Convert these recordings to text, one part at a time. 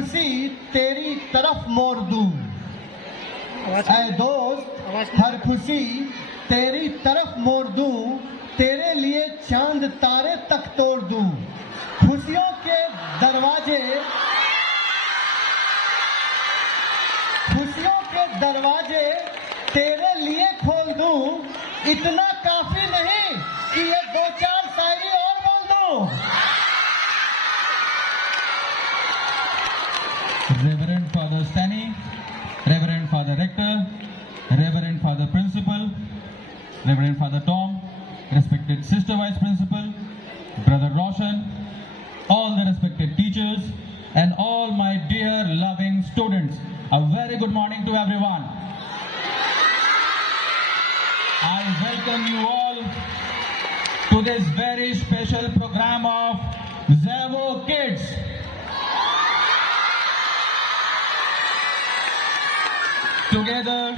खुशी तेरी तरफ मोड़ दूं, ऐ दोस्त हर खुशी तेरी तरफ मोड़ दूं, तेरे लिए चांद तारे तक तोड़ दूं, खुशियों के दरवाजे तेरे लिए खोल दूं, इतना काफी नहीं कि ये दो चार शायरी और बोल दूं। Reverend Father Stanley, Reverend Father Rector, Reverend Father Principal, Reverend Father Tom, respected Sister Vice Principal, Brother Roshan, all the respected teachers, and all my dear loving students, a very good morning to everyone. I welcome you all to this very special program of Zavo Kids. Together,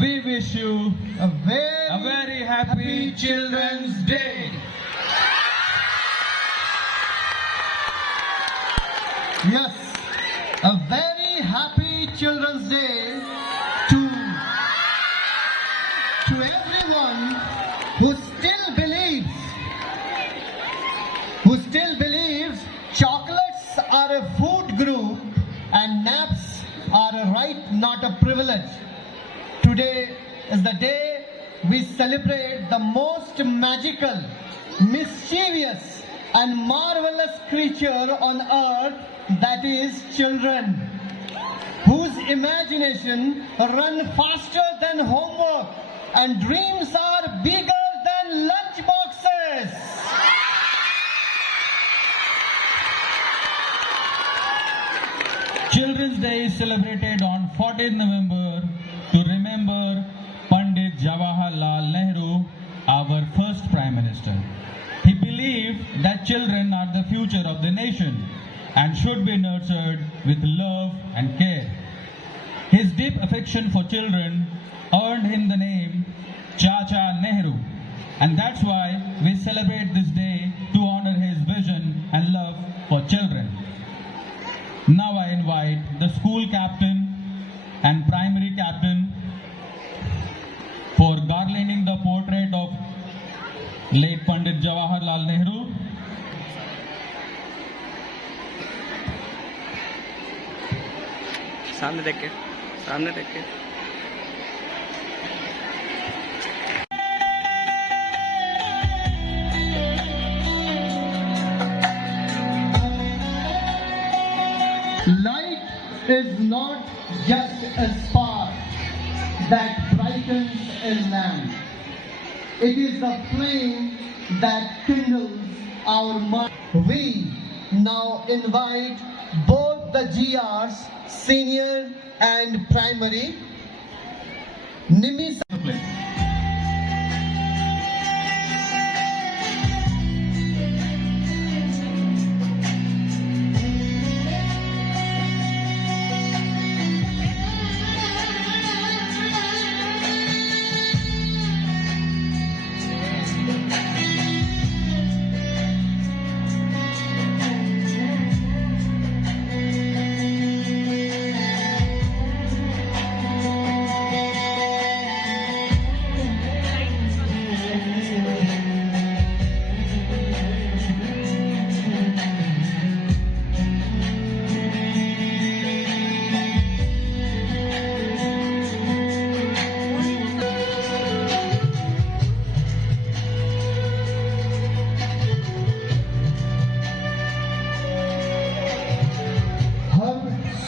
we wish you A very happy Children's Day. Yes, a very happy Children's Day to everyone who still believes chocolates are a food group and naps are a right, not a privilege. Today is the day we celebrate the most magical, mischievous and marvelous creature on earth, that is children, whose imagination run faster than homework and dreams are bigger than lunch boxes. Children's Day is celebrated on 14th November to remember Pandit Jawaharlal Nehru, our first Prime Minister. He believed that children are the future of the nation and should be nurtured with love and care. His deep affection for children earned him the name Chacha Nehru, and that's why we celebrate this day to honor his vision and love for children. Now I invite the school captain and primary captain for garlanding the portrait of late Pandit Jawaharlal Nehru. सामने देख के Light is not just a spark that brightens a lamp. It is the flame that kindles our mind. We now invite both the GRs, senior and primary, Nimi.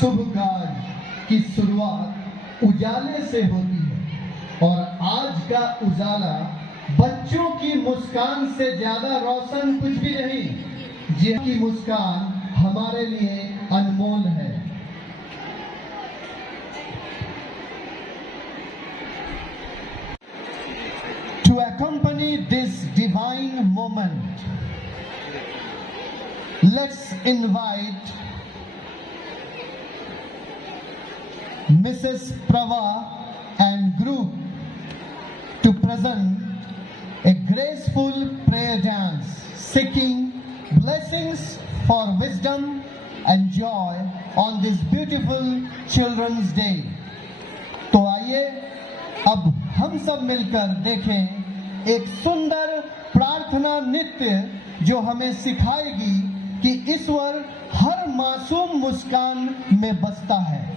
शुभ कार्य की शुरुआत उजाले से होती है और आज का उजाला बच्चों की मुस्कान से ज्यादा रोशन कुछ भी नहीं। जिनकी मुस्कान हमारे लिए अनमोल है। To accompany this divine moment, let's invite Mrs. Prava and group to present a graceful prayer dance, seeking blessings for wisdom, and joy on this beautiful Children's Day. तो आइए अब हम सब मिलकर देखें एक सुंदर प्रार्थना नृत्य जो हमें सिखाएगी कि ईश्वर हर मासूम मुस्कान में बसता है।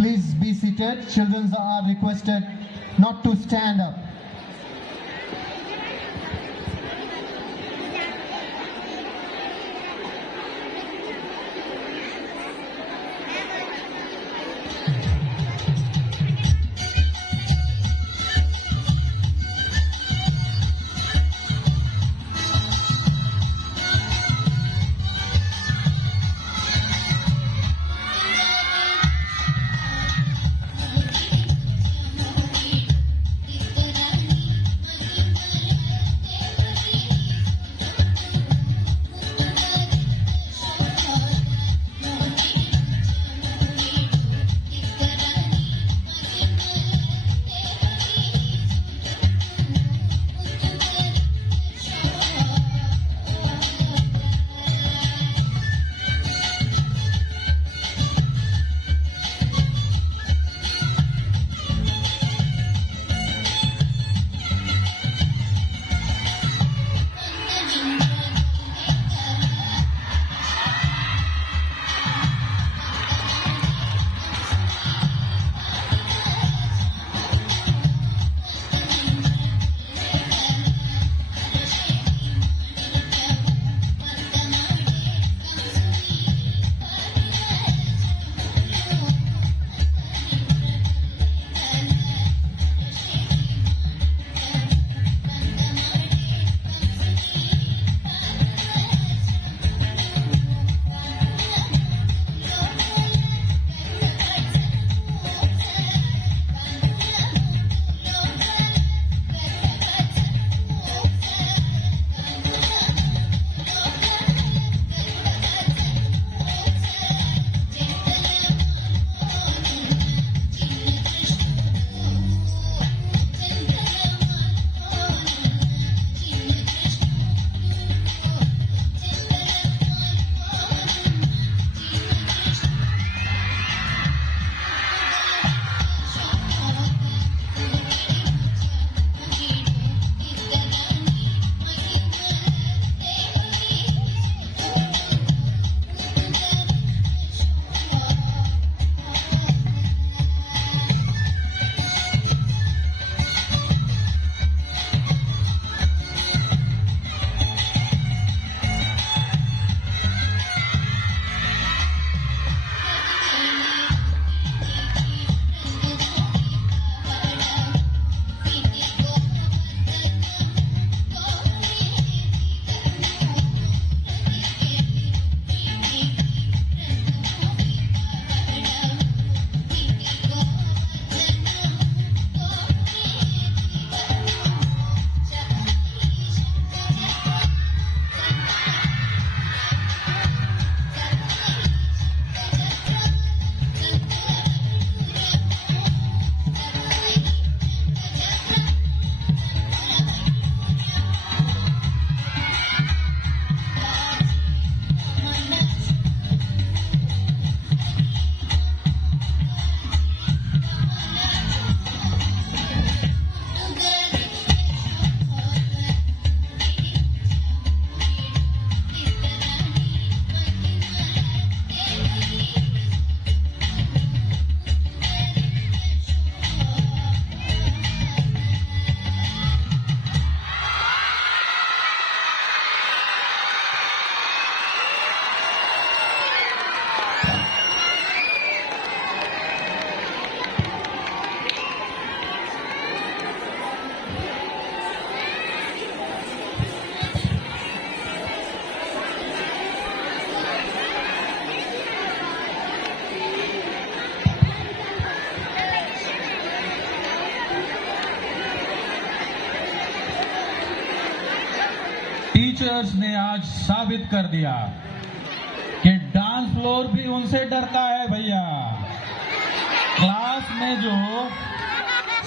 Please be seated. Children are requested not to stand up. Thank you. Teachers ने आज साबित कर दिया कि डांस फ्लोर भी उनसे डरता है भैया। क्लास में जो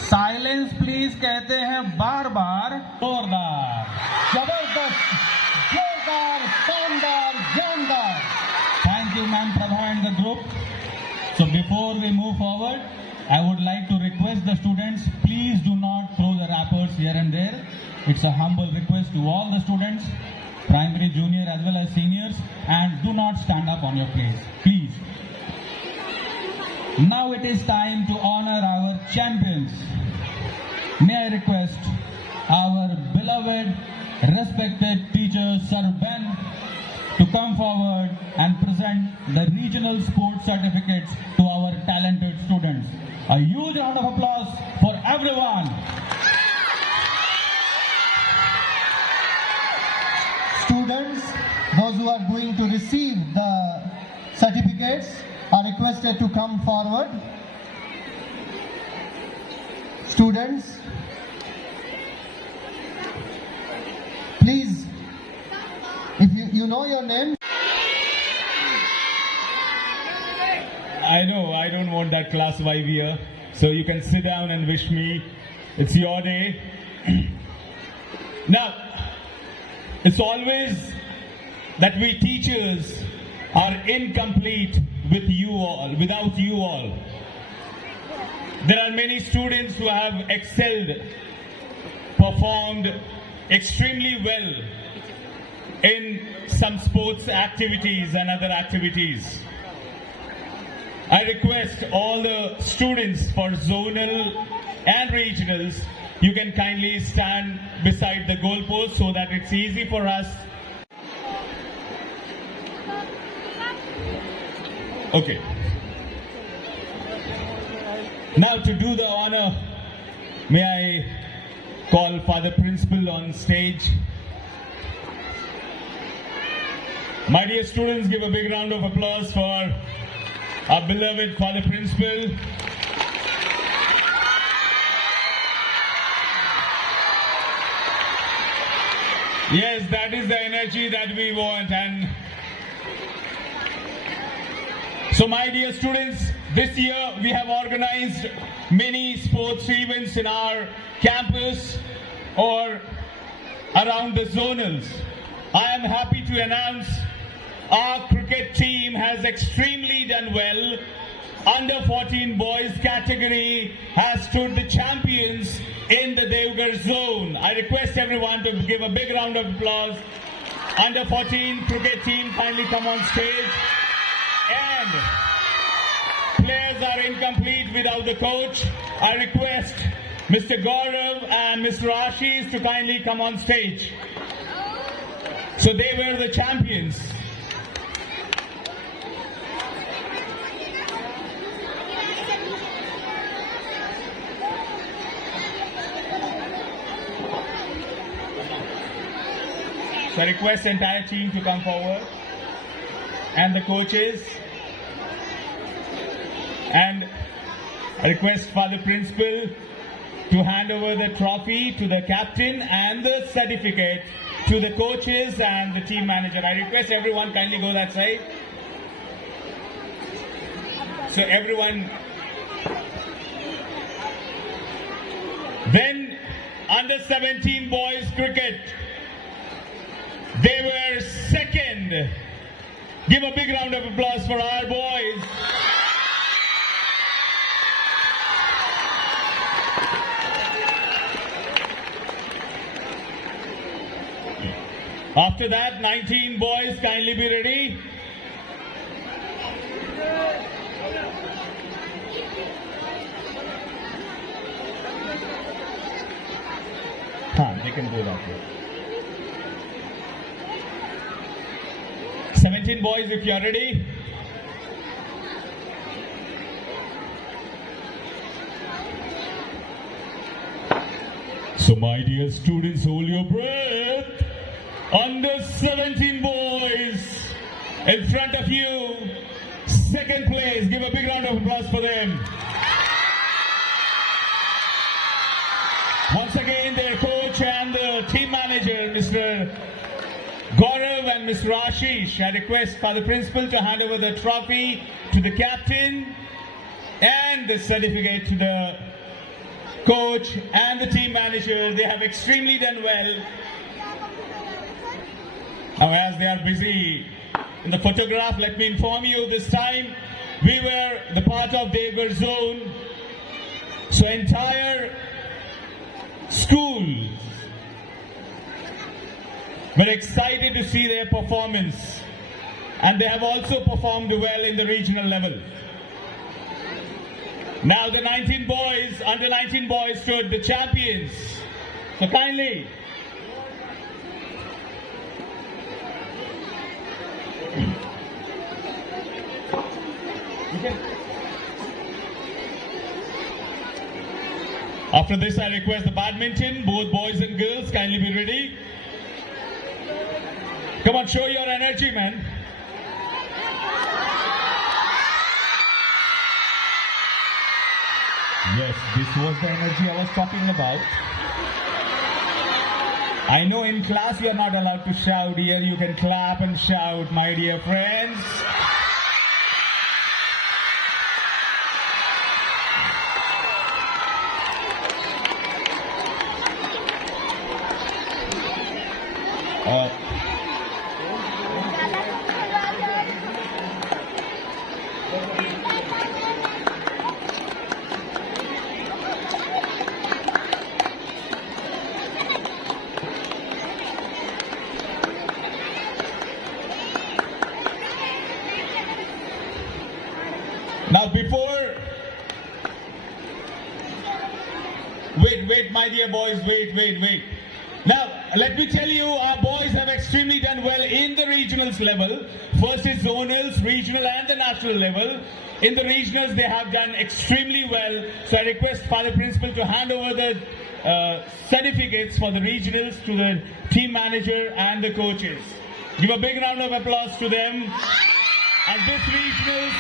साइलेंस प्लीज कहते हैं बार बार, जोरदार, जबरदस्त, जोरदार, शानदार, जानदार। Thank you, ma'am, Prabha and the group. So before we move forward, I would like to request the students, please do not throw the wrappers here and there. It's a humble request to all the students, primary, junior as well as seniors, and do not stand up on your place, please. Now it is time to honor our champions. May I request our beloved, respected teacher, Sir Ben, to come forward and present the regional sports certificates to our talented students. A huge round of applause for everyone. Students, those who are going to receive the certificates are requested to come forward. Students, please, if you know your name. I know, I don't want that class vibe here. So you can sit down and wish me. It's your day. Now, it's always that we teachers are incomplete with you all, without you all. There are many students who have excelled, performed extremely well in some sports activities and other activities. I request all the students for zonal and regionals, you can kindly stand beside the goalpost so that it's easy for us. Okay. Now to do the honor, may I call Father Principal on stage. My dear students, give a big round of applause for our beloved Father Principal. Yes, that is the energy that we want. And so, my dear students, this year we have organized many sports events in our campus or around the zonals. I am happy to announce our cricket team has extremely done well. Under 14 boys category has stood the champions in the Devgarh zone. I request everyone to give a big round of applause. Under 14 cricket team, kindly come on stage. And players are incomplete without the coach. I request Mr. Gaurav and Mr. Ashish to kindly come on stage. So they were the champions. So I request the entire team to come forward and the coaches, and I request Father Principal to hand over the trophy to the captain and the certificate to the coaches and the team manager. I request everyone kindly go that side. So everyone. Then under 17 boys cricket, they were second. Give a big round of applause for our boys. After that, 19 boys, kindly be ready. They can go that way. 17 boys, if you are ready. So my dear students, hold your breath. Under 17 boys in front of you, second place. Give a big round of applause for them. Once again, their coach and the team manager, Mr. and Mr. Ashish, I request Father Principal to hand over the trophy to the captain and the certificate to the coach and the team manager. They have extremely done well. Now, as they are busy in the photograph, let me inform you this time we were the part of Devgarh zone. So entire schools were excited to see their performance, and they have also performed well in the regional level. Now the 19 boys, under 19 boys stood the champions. So kindly. After this, I request the badminton, both boys and girls, kindly be ready. Come on, show your energy, man. Yes, this was the energy I was talking about. I know in class you are not allowed to shout. Here you can clap and shout, my dear friends. Now before, wait, my dear boys, wait. Now, let me tell you, our boys have extremely done well in the regionals level. First is zonals, regional and the national level. In the regionals, they have done extremely well. So I request Father Principal to hand over the certificates for the regionals to the team manager and the coaches. Give a big round of applause to them. And this regionals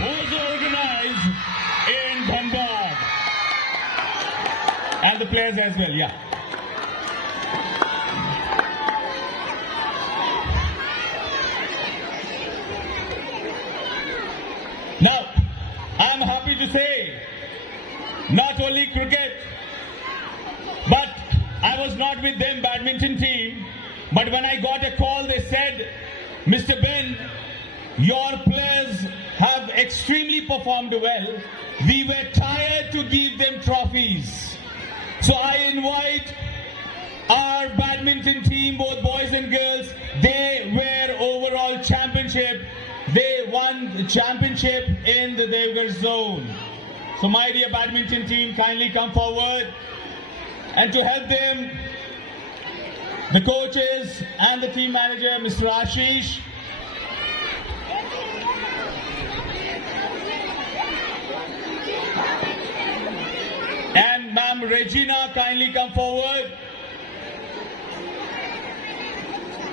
was organized in Dhandad. And the players as well, yeah. Now, I'm happy to say, not only cricket, but I was not with them badminton team, but when I got a call, they said, Mr. Ben, your players have extremely performed well. We were tired to give them trophies. So I invite our badminton team, both boys and girls, they were overall championship. They won the championship in the Devgarh zone. So my dear badminton team, kindly come forward. And to help them, the coaches and the team manager, Mr. Ashish. And Ma'am Regina, kindly come forward.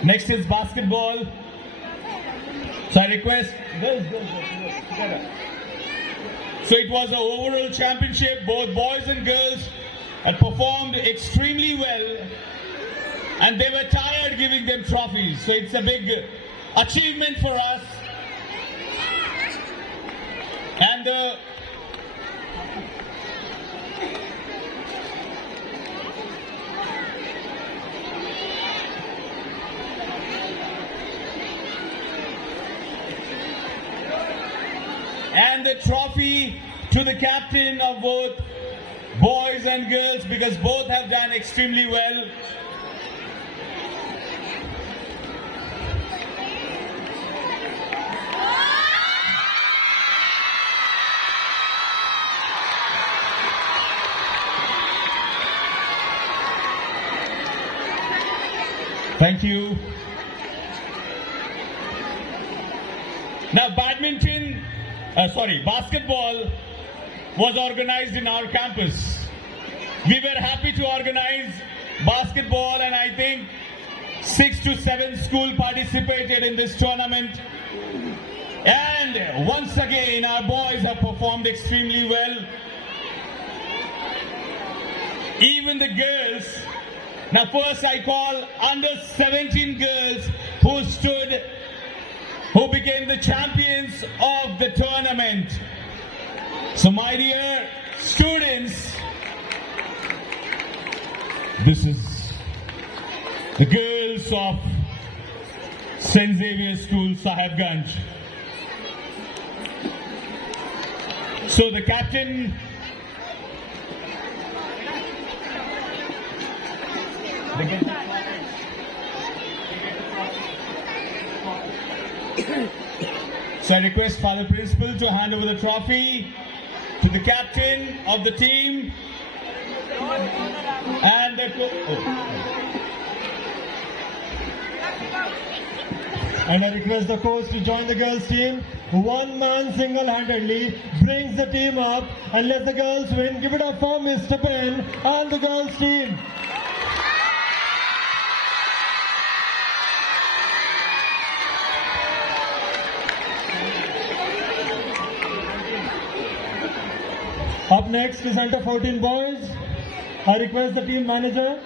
Next is basketball. So I request, together. So it was an overall championship. Both boys and girls had performed extremely well, and they were tired giving them trophies. So it's a big achievement for us. And the trophy to the captain of both boys and girls, because both have done extremely well. Thank you. Now basketball was organized in our campus. We were happy to organize basketball, and I think 6 to 7 schools participated in this tournament. And once again, our boys have performed extremely well. Even the girls. Now first I call under 17 girls. who became the champions of the tournament. So my dear students, this is the girls of St. Xavier School, Sahibganj. So the captain, so I request Father Principal to hand over the trophy to the captain of the team and the And I request the coach to join the girls team. One man single-handedly brings the team up and let the girls win. Give it up for Mr. Ben and the girls team. Up next is under 14 boys. I request the team manager,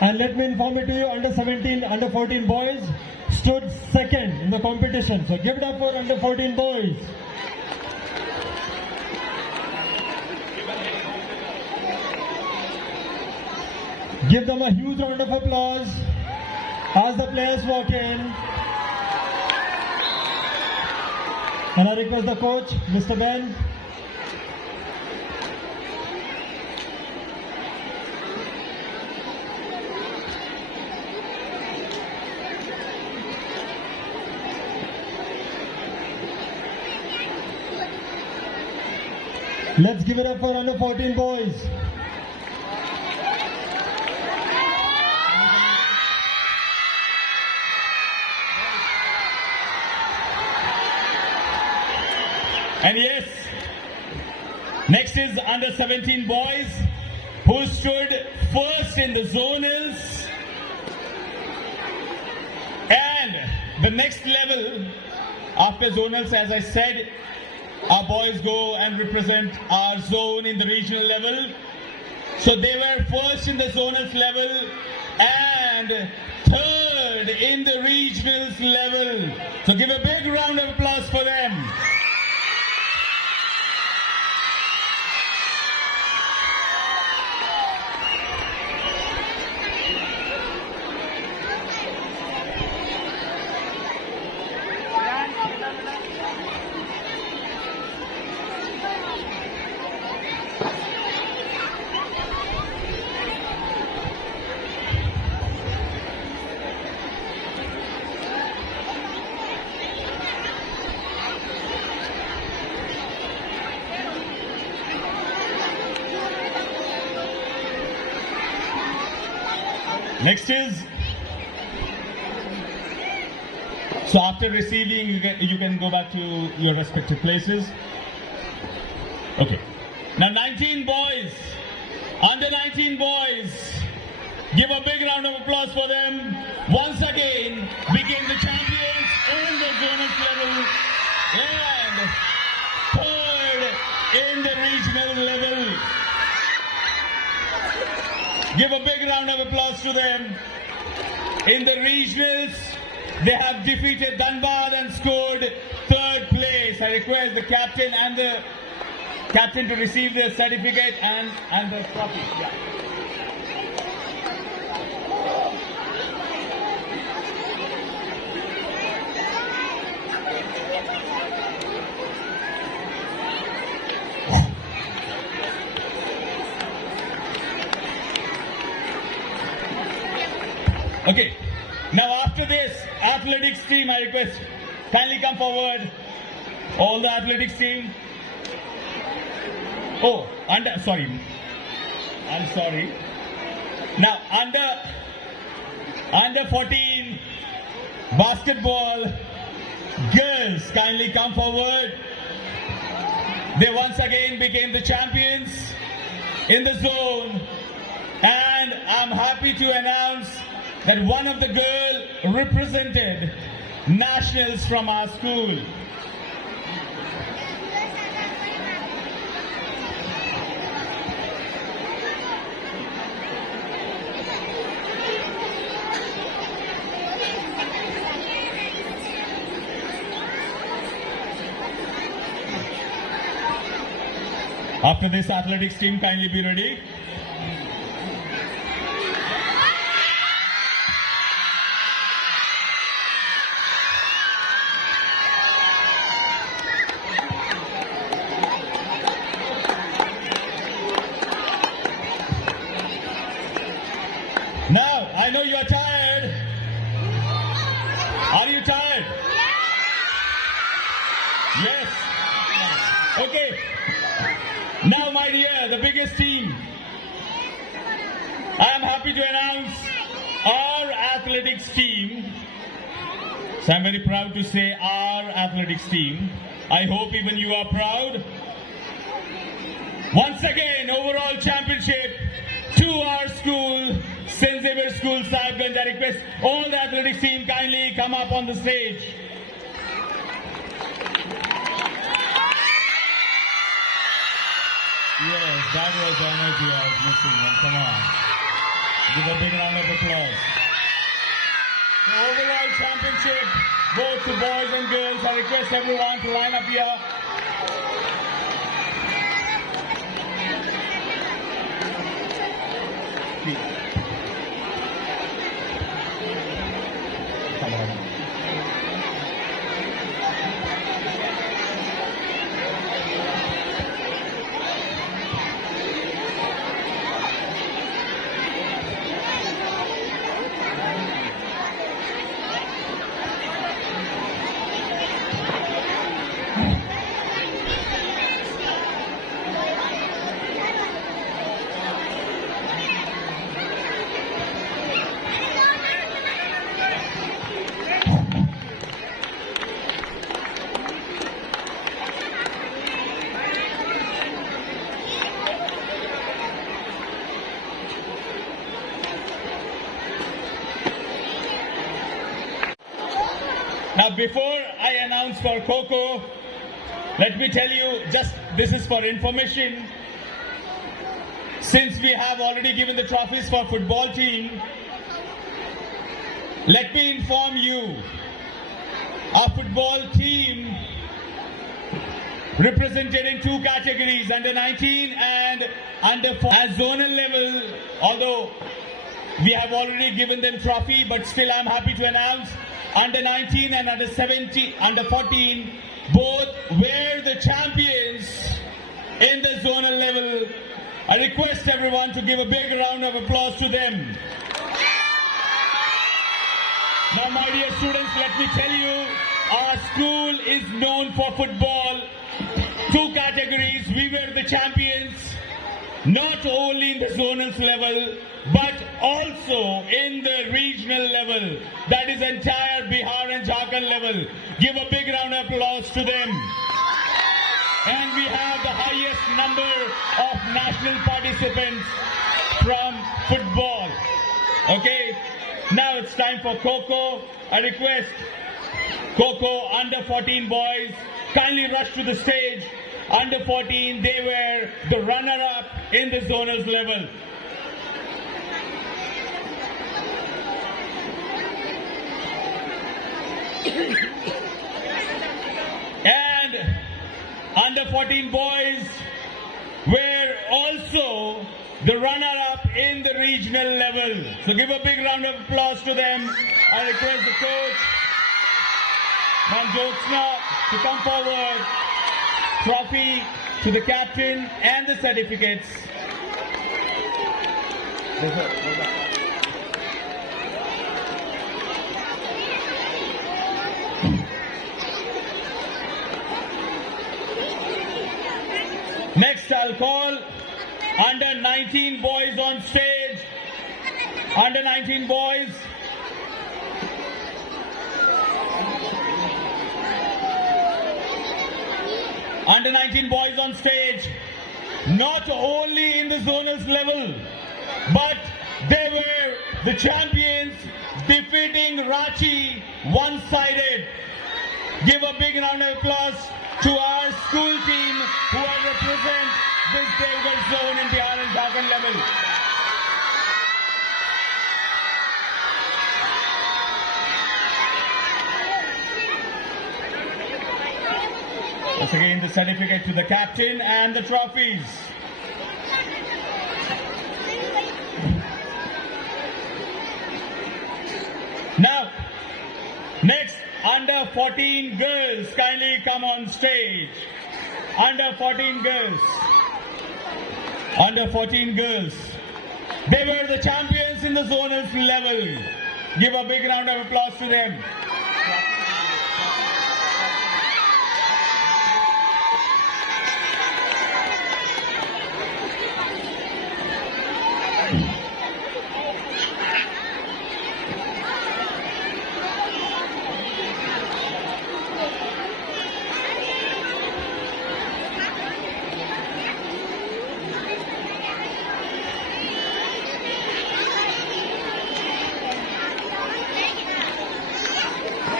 and let me inform it to you, under 17, under 14 boys stood second in the competition. So give it up for under 14 boys. Give them a huge round of applause as the players walk in. And I request the coach, Mr. Ben. Let's give it up for under 14 boys. And yes, next is under 17 boys who stood first in the zonals. And the next level after zonals, as I said, our boys go and represent our zone in the regional level. So they were first in the zonals level and third in the regionals level. So give a big round of applause for them. Next is, so after receiving, you can go back to your respective places. Okay. Now 19 boys, under 19 boys, give a big round of applause for them. Once again, became the champions in the zonal level and third in the regional level. Give a big round of applause to them. In the regionals, they have defeated Dhanbad and scored third place. I request the captain and the captain to receive the certificate and the trophy. Yeah. Okay, now after this, athletics team, I request, kindly come forward. All the athletics team. Oh, I'm sorry. Now, under 14, basketball, girls, kindly come forward. They once again became the champions in the zone. And I'm happy to announce that one of the girls represented nationals from our school. After this, athletics team, kindly be ready. Now, I know you are tired. Are you tired? Yes. Okay. Now, my dear, the biggest team. I am happy to announce our athletics team. So I'm very proud to say our athletics team. I hope even you are proud. Once again, overall championship to our school, St. Xavier School, Sahibganj. I request all the athletics team kindly come up on the stage. Yes, that was the energy I was missing. Come on. Give a big round of applause. The overall championship, both to boys and girls. I request everyone to line up here. Now, before I announce for Kho-Kho, let me tell you, just this is for information. Since we have already given the trophies for football team, let me inform you, our football team represented in two categories, under 19 and under 4. At zonal level, although we have already given them trophy, but still I'm happy to announce under 19 and under 17, under 14, both were the champions in the zonal level. I request everyone to give a big round of applause to them. Now, my dear students, let me tell you, our school is known for football. Two categories, we were the champions, not only in the zonal level, but also in the regional level. That is entire Bihar and Jharkhand level. Give a big round of applause to them. And we have the highest number of national participants from football. Okay, now it's time for Kho-Kho. I request Kho-Kho under 14 boys, kindly rush to the stage. Under 14, they were the runner-up in the zonals level. And under 14 boys were also the runner-up in the regional level. So give a big round of applause to them. I request the coach, Ma'am Jyotsna, to come forward. Trophy to the captain and the certificates. Next, I'll call under 19 boys on stage. Under 19 boys. Under 19 boys on stage, not only in the zonals level, but they were the champions, defeating Ranchi one-sided. Give a big round of applause to our school team who have represent this Devgarh zone in Bihar and Jharkhand level. Once again, the certificate to the captain and the trophies. Now, next, under 14 girls, kindly come on stage. Under 14 girls. Under 14 girls. They were the champions in the zonals level. Give a big round of applause to them.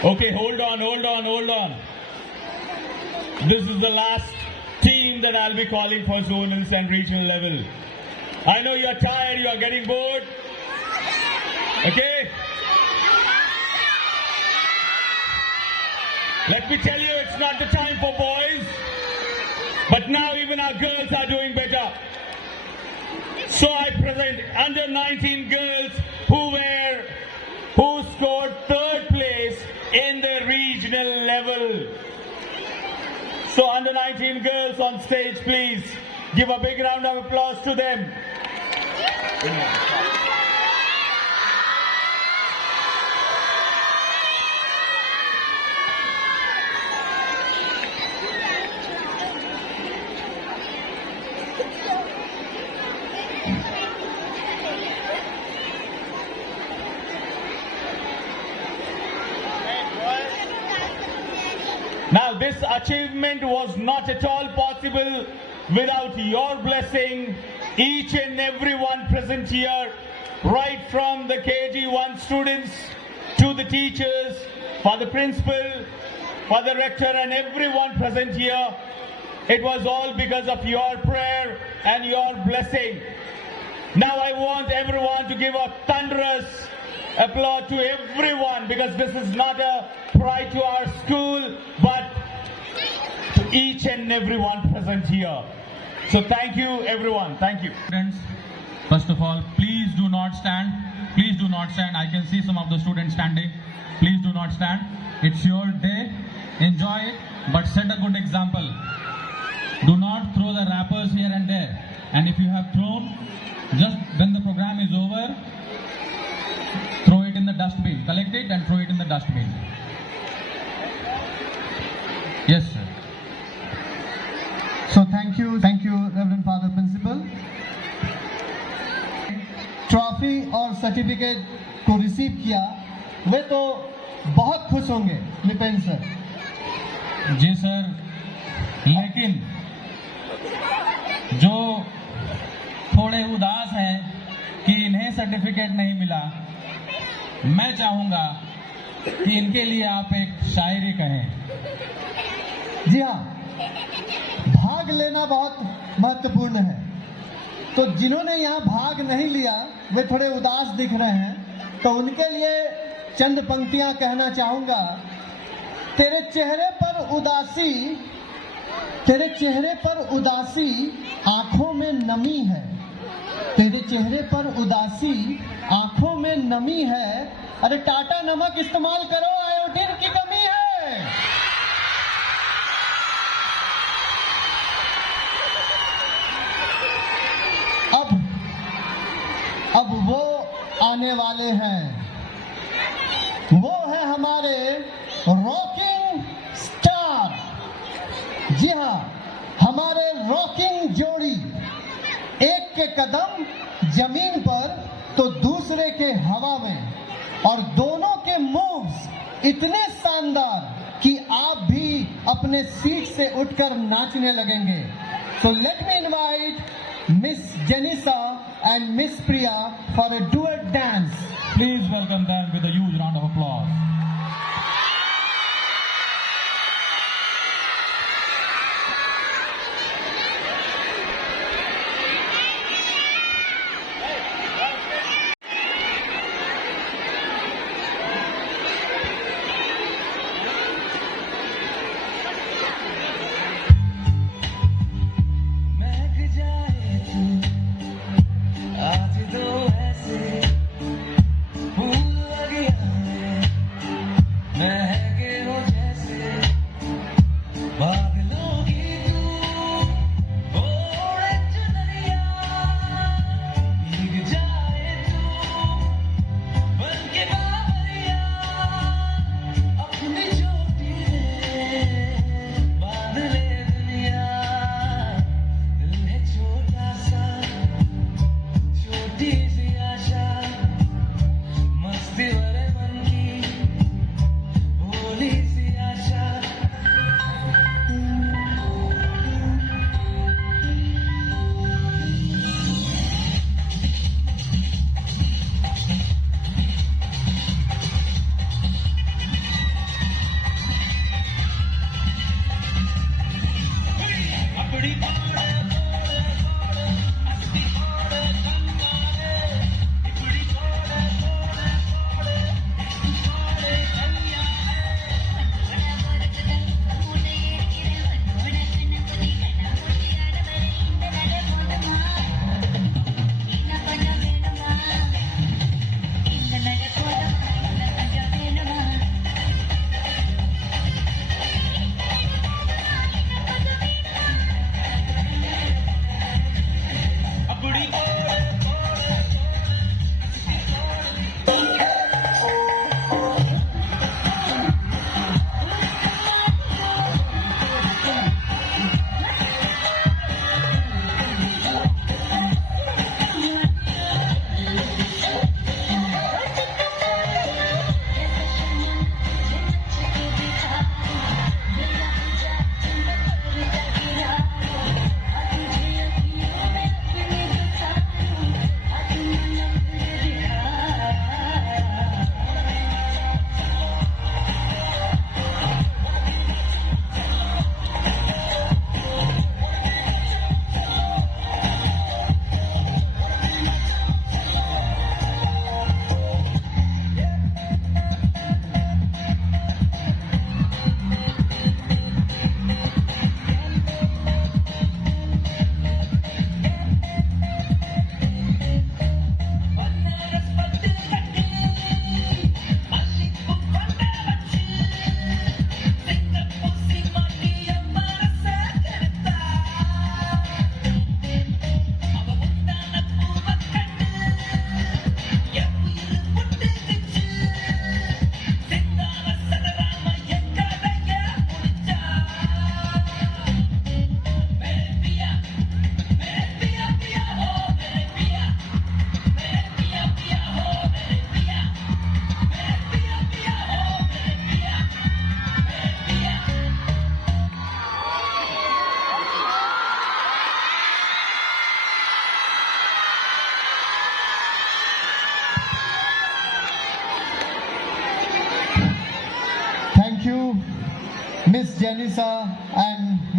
Okay, hold on. This is the last team that I'll be calling for zonals and regional level. I know you're tired, you are getting bored. Okay? Let me tell you, it's not the time for boys. But now even our girls are doing better. So I present under 19 girls who scored third place in the regional level. So under 19 girls on stage, please give a big round of applause to them. Now, this achievement was not at all possible without your blessing, each and every one present here, right from the KG1 students to the teachers, for the principal, for the rector and everyone present here. It was all because of your prayer and your blessing. Now I want everyone to give a thunderous applause to everyone, because this is not a pride to our school, but to each and everyone present here. So thank you everyone, thank you. Students, first of all, please do not stand. Please do not stand. I can see some of the students standing. Please do not stand. It's your day. Enjoy it, but set a good example. Do not throw the wrappers here and there. And if you have thrown, just when the program is over, throw it in the dustbin. Collect it and throw it in the dustbin. Yes, sir. So thank you, Reverend Father Principal. Trophy और certificate को receive किया, वे तो बहुत खुश होंगे Nipen sir. जी sir, लेकिन जो थोड़े उदास हैं कि इन्हें सर्टिफिकेट नहीं मिला, मैं चाहूंगा कि इनके लिए आप एक शायरी कहें। जी हाँ, भाग लेना बहुत महत्वपूर्ण है। तो जिन्होंने यहाँ भाग नहीं लिया, वे थोड़े उदास दिख रहे हैं, तो उनके लिए चंद पंक्तियां कहना चाहूंगा। तेरे चेहरे पर उदासी आंखों में नमी है। तेरे चेहरे पर उदासी आंखों में नमी है। अरे टाटा नमक इस्तेमाल करो, आयोडीन की कमी है। अब वो आने वाले हैं, वो है हमारे रॉकिंग स्टार। जी हाँ, हमारे रॉकिंग जोड़ी, एक के कदम जमीन पर तो दूसरे के हवा में, और दोनों के मूव्स इतने शानदार कि आप भी अपने सीट से उठकर नाचने लगेंगे। So let me invite Miss Janisa and Miss Priya for a duet dance. Please welcome them with a huge round of applause.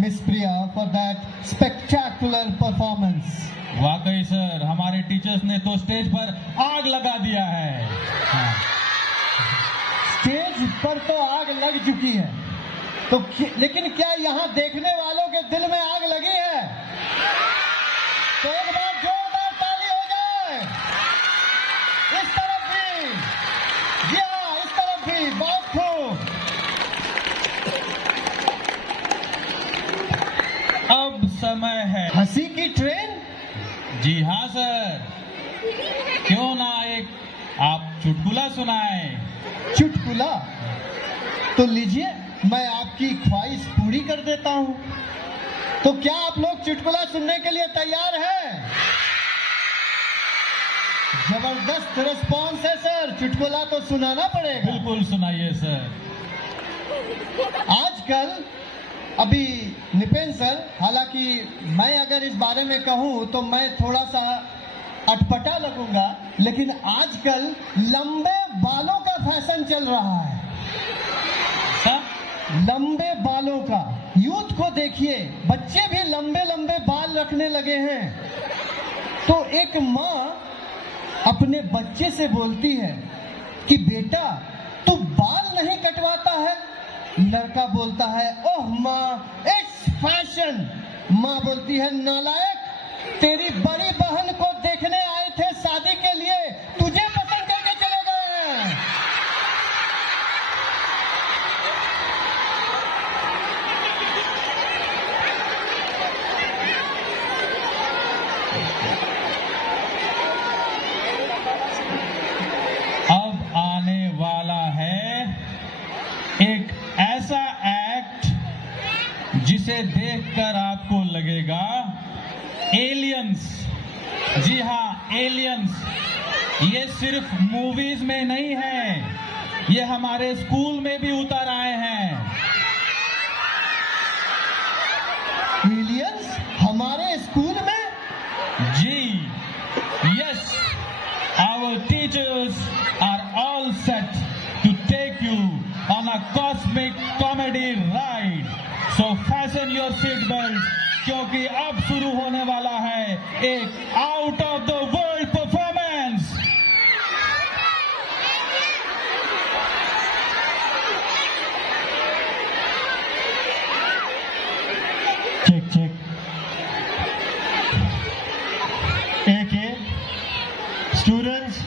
Miss Priya for that spectacular performance. वाकई सर, हमारे टीचर्स ने तो stage पर आग लगा दिया है। हाँ। स्टेज पर तो आग लग चुकी है, तो लेकिन क्या यहाँ देखने वालों के दिल में आग लगी है? तो एक बार जोरदार ताली हो जाए। इस तरफ भी, जी हाँ, इस तरफ भी, बहुत खूब। अब समय है हंसी की ट्रेन। जी हाँ सर, क्यों ना एक आप चुटकुला सुनाए। चुटकुला? तो लीजिए, मैं आपकी ख्वाहिश पूरी कर देता हूं। तो क्या आप लोग चुटकुला सुनने के लिए तैयार हैं? जबरदस्त रिस्पॉन्स है सर, चुटकुला तो सुनाना पड़ेगा। बिल्कुल सुनाइए सर। आजकल अभी निपेन सर, हालांकि मैं अगर इस बारे में कहूं तो मैं थोड़ा सा अटपटा लगूंगा, लेकिन आजकल लंबे बालों का फैशन चल रहा है। लंबे बालों का, यूथ को देखिए, बच्चे भी लंबे लंबे बाल रखने लगे हैं। तो एक माँ अपने बच्चे से बोलती है कि बेटा, तू बाल नहीं कटवाता है? लड़का बोलता है, ओह माँ, इट्स फैशन। माँ बोलती है, नालायक, तेरी बड़ी बहन को देखने आए थे शादी के लिए, तुझे पसंद करके चले गए हैं। अब आने वाला है एक ऐसा एक्ट जिसे देखकर आपको लगेगा एलियंस। जी हाँ, एलियंस। ये सिर्फ मूवीज में नहीं है, ये हमारे स्कूल में भी उतर आए हैं। एलियंस हमारे स्कूल में? जी, yes, our teachers are all set to take you on a cosmic comedy ride. So fasten your seat belts, क्योंकि अब शुरू होने वाला है एक out of the world performance. Check check. AK, students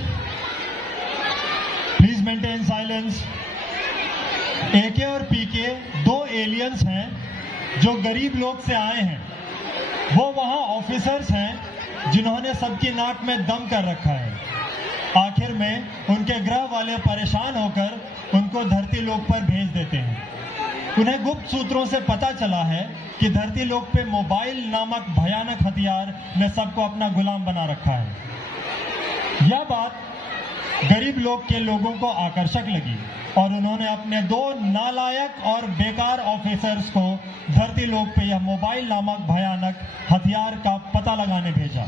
please maintain silence. AK और PK दो aliens हैं जो गरीब लोग से आए हैं। वो वहाँ ऑफिसर्स हैं जिन्होंने सबकी नाक में दम कर रखा है। आखिर में उनके ग्रह वाले परेशान होकर उनको धरती लोक पर भेज देते हैं। उन्हें गुप्त सूत्रों से पता चला है कि धरती लोक पे मोबाइल नामक भयानक हथियार ने सबको अपना गुलाम बना रखा है। यह बात गरीब लोग के लोगों को आकर्षक लगी और उन्होंने अपने दो नालायक और बेकार ऑफिसर्स को धरती लोक पे यह मोबाइल नामक भयानक हथियार का पता लगाने भेजा।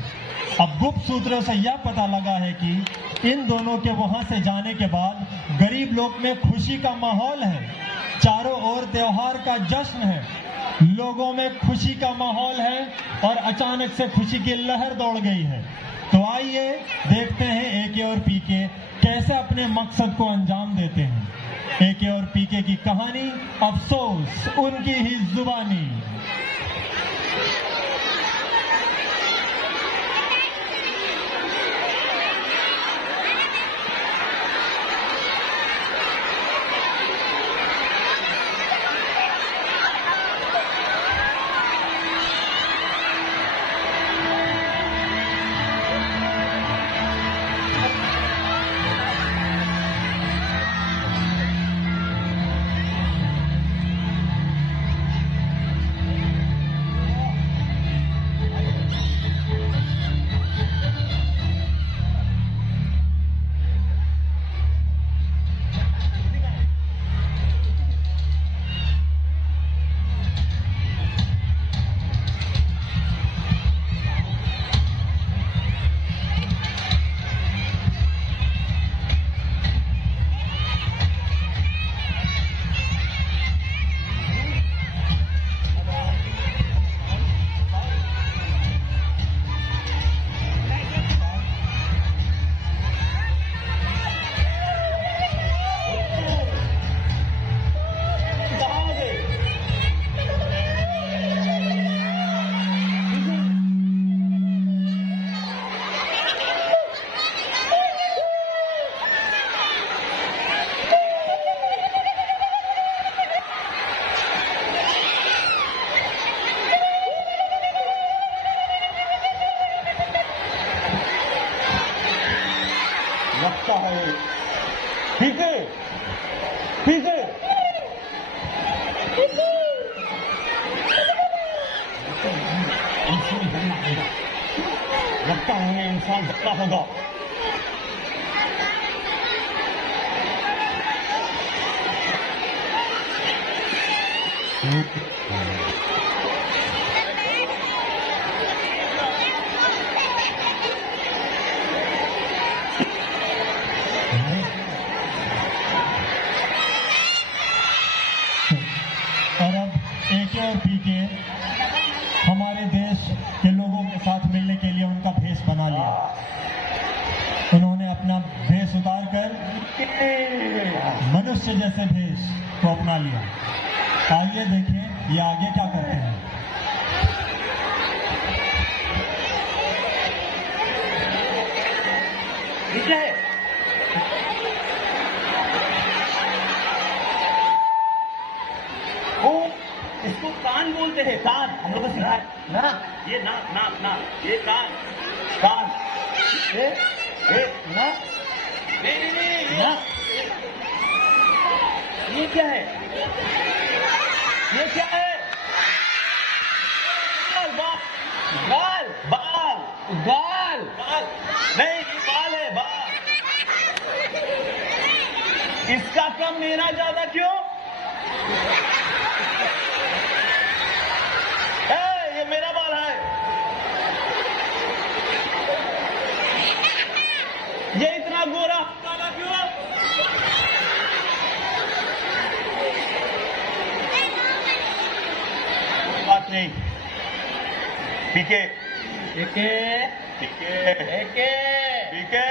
अब गुप्त सूत्रों से यह पता लगा है कि इन दोनों के वहां से जाने के बाद गरीब लोक में खुशी का माहौल है। चारों ओर त्योहार का जश्न है, लोगों में खुशी का माहौल है और अचानक से खुशी की लहर दौड़ गई है। तो आइए देखते हैं AK और PK कैसे अपने मकसद को अंजाम देते हैं। AK और PK की कहानी, अफसोस उनकी ही जुबानी। लगता है इंसान ज्यादा होगा। और अब एके और पीके हमारे देश के लोगों के साथ मिलने के लिए उनका भेष बना लिया। उन्होंने अपना भेष उतार कर मनुष्य जैसे भेष को अपना लिया। आइए देखें ये आगे क्या करते हैं। ठीक है, ओ इसको कान बोलते हैं, कान हम लोग को सिखाए ना, ये नाक नाक नाक, ये कान कान, ए ना, नहीं ना, ये क्या है, ये क्या है, बाल बाल बाल बाल बाल, नहीं ये बाल है, बाल। इसका कम मेरा ज्यादा क्यों? ये मेरा बाल है, ये इतना गोरा काला क्यों? बात नहीं, पीके पीके पीके पीके पीके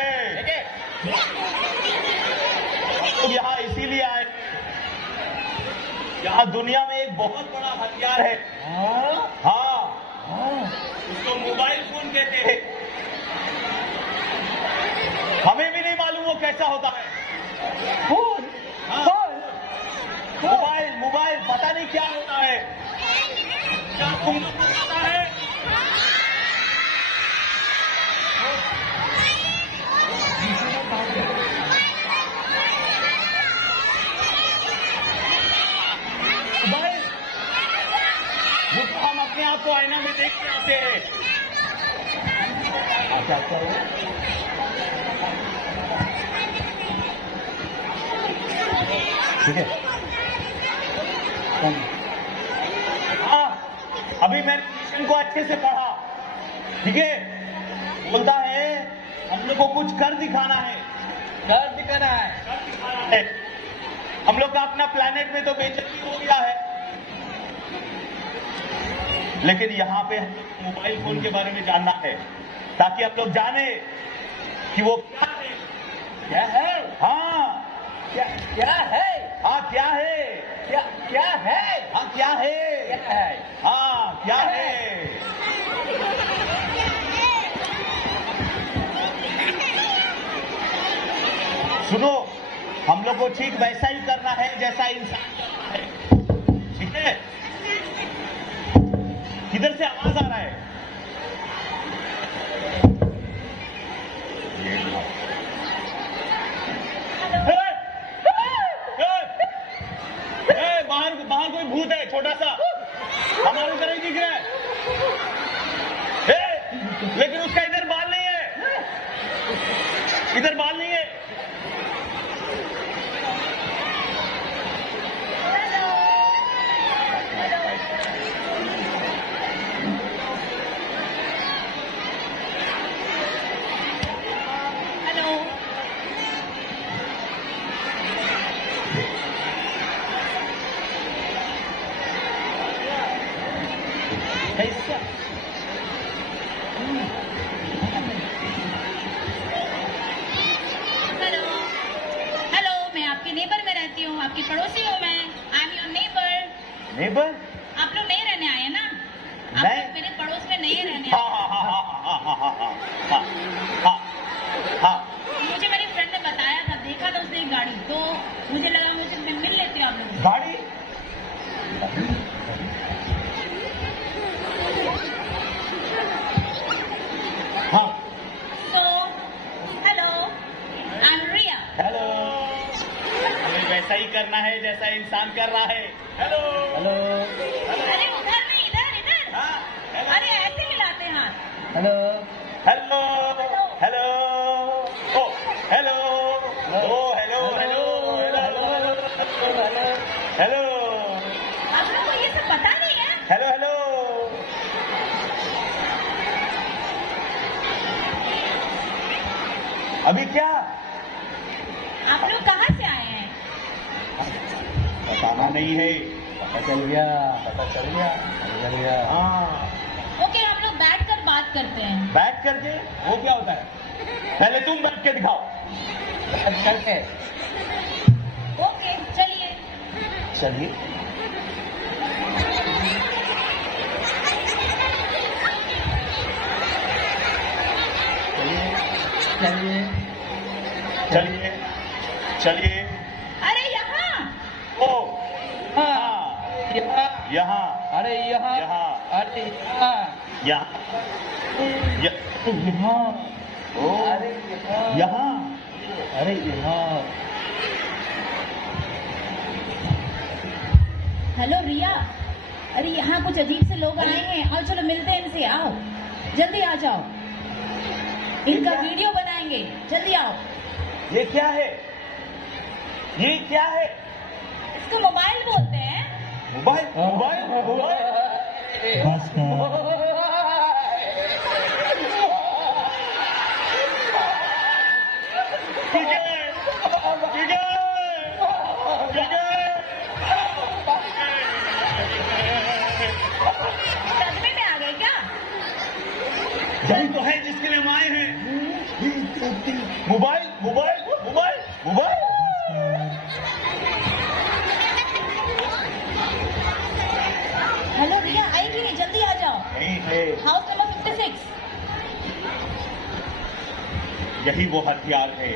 लोग यहाँ इसीलिए आए, यहाँ दुनिया में एक बहुत बड़ा हथियार है। हाँ, उसको मोबाइल फोन कहते हैं। हमें भी नहीं मालूम वो कैसा होता है। फोन, मोबाइल मोबाइल पता नहीं क्या होता है। क्या तुम लोग को पता है? मोबाइल वो तो हम अपने आप को आईना में देख के आते हैं। अच्छा अच्छा, ठीक है। हाँ, अभी मैंने मिशन को अच्छे से पढ़ा, ठीक है। बोलता है हम लोग को कुछ कर दिखाना है, कर दिखाना है, कर दिखाना है। हम लोग का अपना प्लेनेट में तो बेइज्जती हो गया है, लेकिन यहाँ पे मोबाइल फोन के बारे में जानना है, ताकि हम लोग जाने कि वो क्या है, क्या है, हाँ क्या क्या है, हाँ क्या है, क्या क्या है, हाँ क्या है, क्या है, हाँ क्या है। सुनो, हम लोग को ठीक वैसा ही करना है जैसा इंसान करना है, ठीक है। किधर से आवाज आ रहा है? बाहर बाहर कोई भूत है छोटा सा, हमारी तरह ही दिख रहा है, लेकिन उसका इधर बाल नहीं है, इधर बाल नहीं है। हेलो, मैं आपके नेबर में रहती हूँ, आपकी पड़ोसी हूँ मैं। I am your neighbour. Neighbour? आप लोग नए रहने आए हैं ना? आप नहीं। लोग मेरे पड़ोस में नए रहने हाँ आए। हाँ हाँ हाँ हाँ हाँ हाँ हाँ हाँ हाँ। मुझे मेरी फ्रेंड ने बताया था, देखा था उसने एक गाड़ी, तो मुझे लगा मुझे मिल लेती हूँ आप लोग। गाड़ी? हाँ। So, hello, I'm Ria. Hello. हमें वैसा ही करना है जैसा इंसान कर रहा है। Hello hello. अरे उधर नहीं, इधर इधर। हाँ, हेलो। अरे ऐसे मिलाते हैं हाथ। हेलो हेलो हेलो ओ हेलो ओ हेलो हेलो हेलो आप लोग को ये सब पता नहीं है? हेलो हेलो अभी क्या आप लोग कहाँ से आए हैं? बताना नहीं है। पता चल गया हाँ ओके, हम लोग बैठ कर बात करते हैं। बैठ करके वो क्या होता है? पहले तुम बैठ के दिखाओ। करके ओके चलिए। चलिए चलिए चलिए चलिए अरे यहाँ ओ हाँ यहाँ अरे यहाँ यहाँ अरे यहाँ यहाँ यहाँ ओ अरे यहाँ यहाँ अरे यहाँ हेलो रिया, अरे यहाँ कुछ अजीब से लोग आए हैं। आओ चलो मिलते हैं इनसे, आओ जल्दी आ जाओ, इनका वीडियो बनाएंगे, जल्दी आओ। ये क्या है? ये क्या है? इसको मोबाइल बोलते हैं। मोबाइल मोबाइल मोबाइल बस कर। ठीक है ठीक है ठीक है सदमे में आ गए क्या? यही तो है जिसके लिए हम आए हैं। Mobile mobile mobile mobile hello Riya, आएगी नहीं, जल्दी आ जाओ। यही है, हाउस नंबर 56। यही वो हथियार है,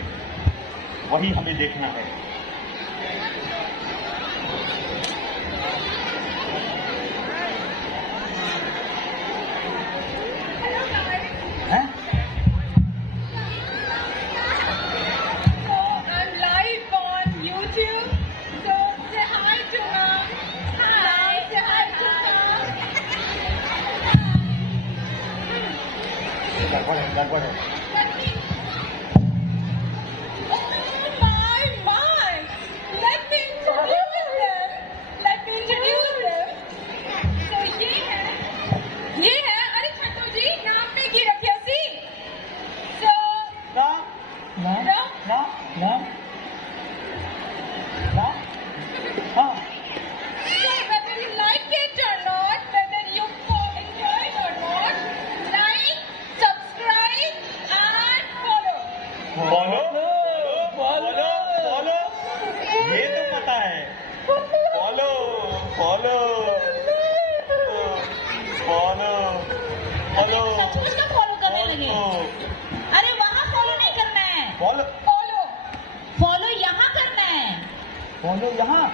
वही हमें देखना है। हैं? So I'm live on YouTube. So say hi to her. Hi. Say hi to her. गड़बड़ है। Oh my! Let me introduce them. Let me introduce them. So ये है, अरे छट्टू जी, नाम पे की रखी सी। So ना no. ना ना ना हाँ So whether you like it or not, whether you enjoy it or not, like, subscribe and follow. Follow follow follow ये तो पता है। फॉलो फॉलो फॉलो फॉलो सचमुच का फॉलो करने लगे। अरे वहाँ फॉलो नहीं करना है, फॉलो फॉलो यहाँ करना है। फॉलो यहाँ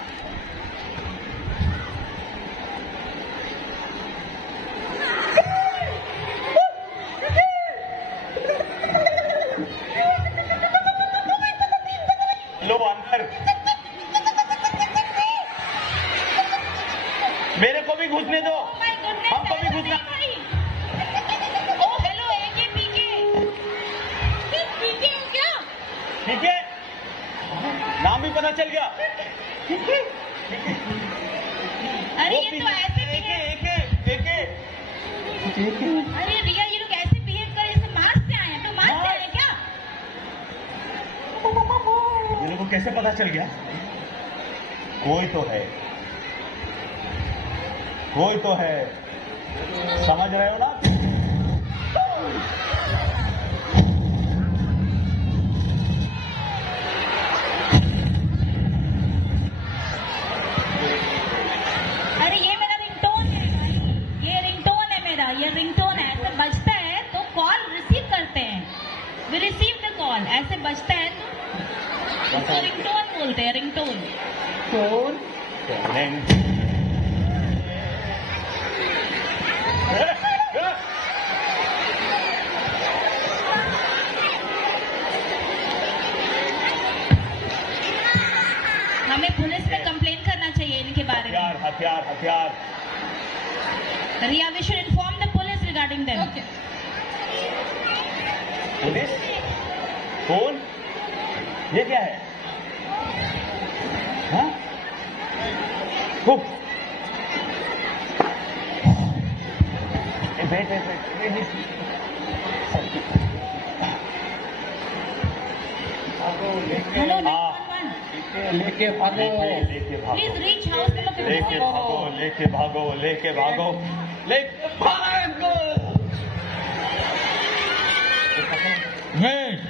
लो अंदर मेरे को भी घुसने दो। Oh my goodness, हमको भी ऐसा घुसना। नहीं भाई। Oh hello, AK PK। सिर्फ PK हो क्या? ठीक है नाम भी पता चल गया। अरे ये तो ऐसे एके अरे रिया, ये लोग ऐसे बिहेव कर जैसे मार्स से आए हैं। तो मार्स से आए हैं क्या? ये लोगों को कैसे पता चल गया? कोई तो है समझ रहे हो ना? अरे ये मेरा रिंगटोन है भाई, ये रिंगटोन है मेरा, ये रिंगटोन है। ऐसे बजता है तो कॉल रिसीव करते हैं, वी रिसीव द कॉल। ऐसे बजता है तो इसको रिंगटोन बोलते हैं, रिंगटोन। हमें पुलिस में कंप्लेन करना चाहिए इनके बारे में। हथियार Riya, we should inform the police regarding them. Okay. Police phone, ये क्या है? हाँ? हुप। बैठ बैठ बैठ। हेलो हाँ। 911 लेके भागो। लेके भागो, प्लीज रीच हाउस नंबर लेके 54 भागो, लेके भागो, लेके भागो, लेके भागो। वेट।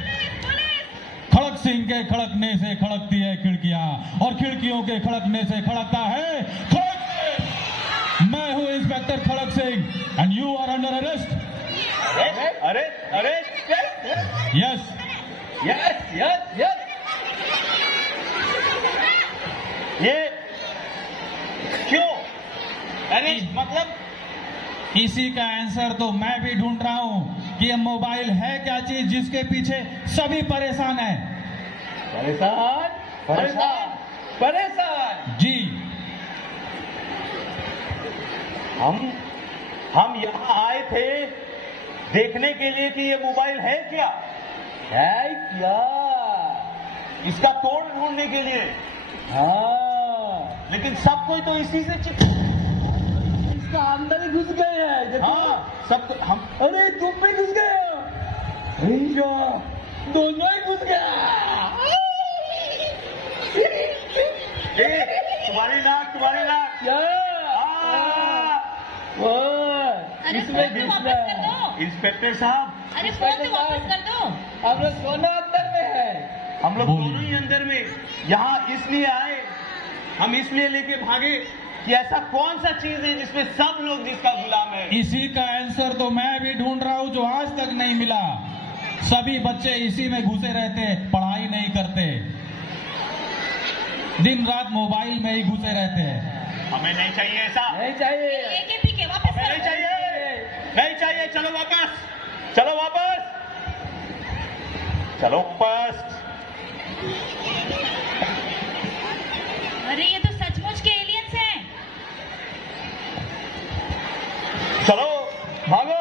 खड़क सिंह के खड़कने से खड़कती है खिड़कियां और खिड़कियों के खड़कने से खड़कता है खड़क। मैं हूं inspector Khadak Singh and you are under arrest. अरे अरे यस। Yes yes yes. ये क्यों? अरे मतलब इसी का आंसर तो मैं भी ढूंढ रहा हूं कि ये मोबाइल है क्या चीज जिसके पीछे सभी परेशान है। परेशान परेशान परेशान। जी। हम यहाँ आए थे देखने के लिए कि ये मोबाइल है क्या, है क्या? इसका तोड़ ढूंढने के लिए। हाँ, लेकिन सब कोई तो इसी से इसका अंदर ही घुस गए हैं। देखो। हाँ सब तो हम। अरे तुम भी घुस गए हो? भैया, दोनों ही घुस गया। तुम्हारी नाक क्या? वो अरे इसमें फोन तो घुसना वापस कर है। दो। इंस्पेक्टर साहब, अरे फोन तो वापस कर दो। हम लोग दोनों अंदर में है। हम लोग बोलिए। दोनों ही अंदर में यहाँ इसलिए आए, हम इसलिए लेके भागे कि ऐसा कौन सा चीज है जिसमें सब लोग जिसका गुलाम है। इसी का आंसर तो मैं भी ढूंढ रहा हूं जो आज तक नहीं मिला। सभी बच्चे इसी में घुसे रहते, पढ़ाई नहीं करते, दिन रात मोबाइल में ही घुसे रहते हैं। हमें नहीं चाहिए ऐसा, नहीं चाहिए। एके पीके वापस हमें नहीं करो। चाहिए, नहीं चाहिए। चलो वापस, चलो वापस, चलो वापस। अरे ये तो सचमुच के एलियंस हैं। चलो भागो,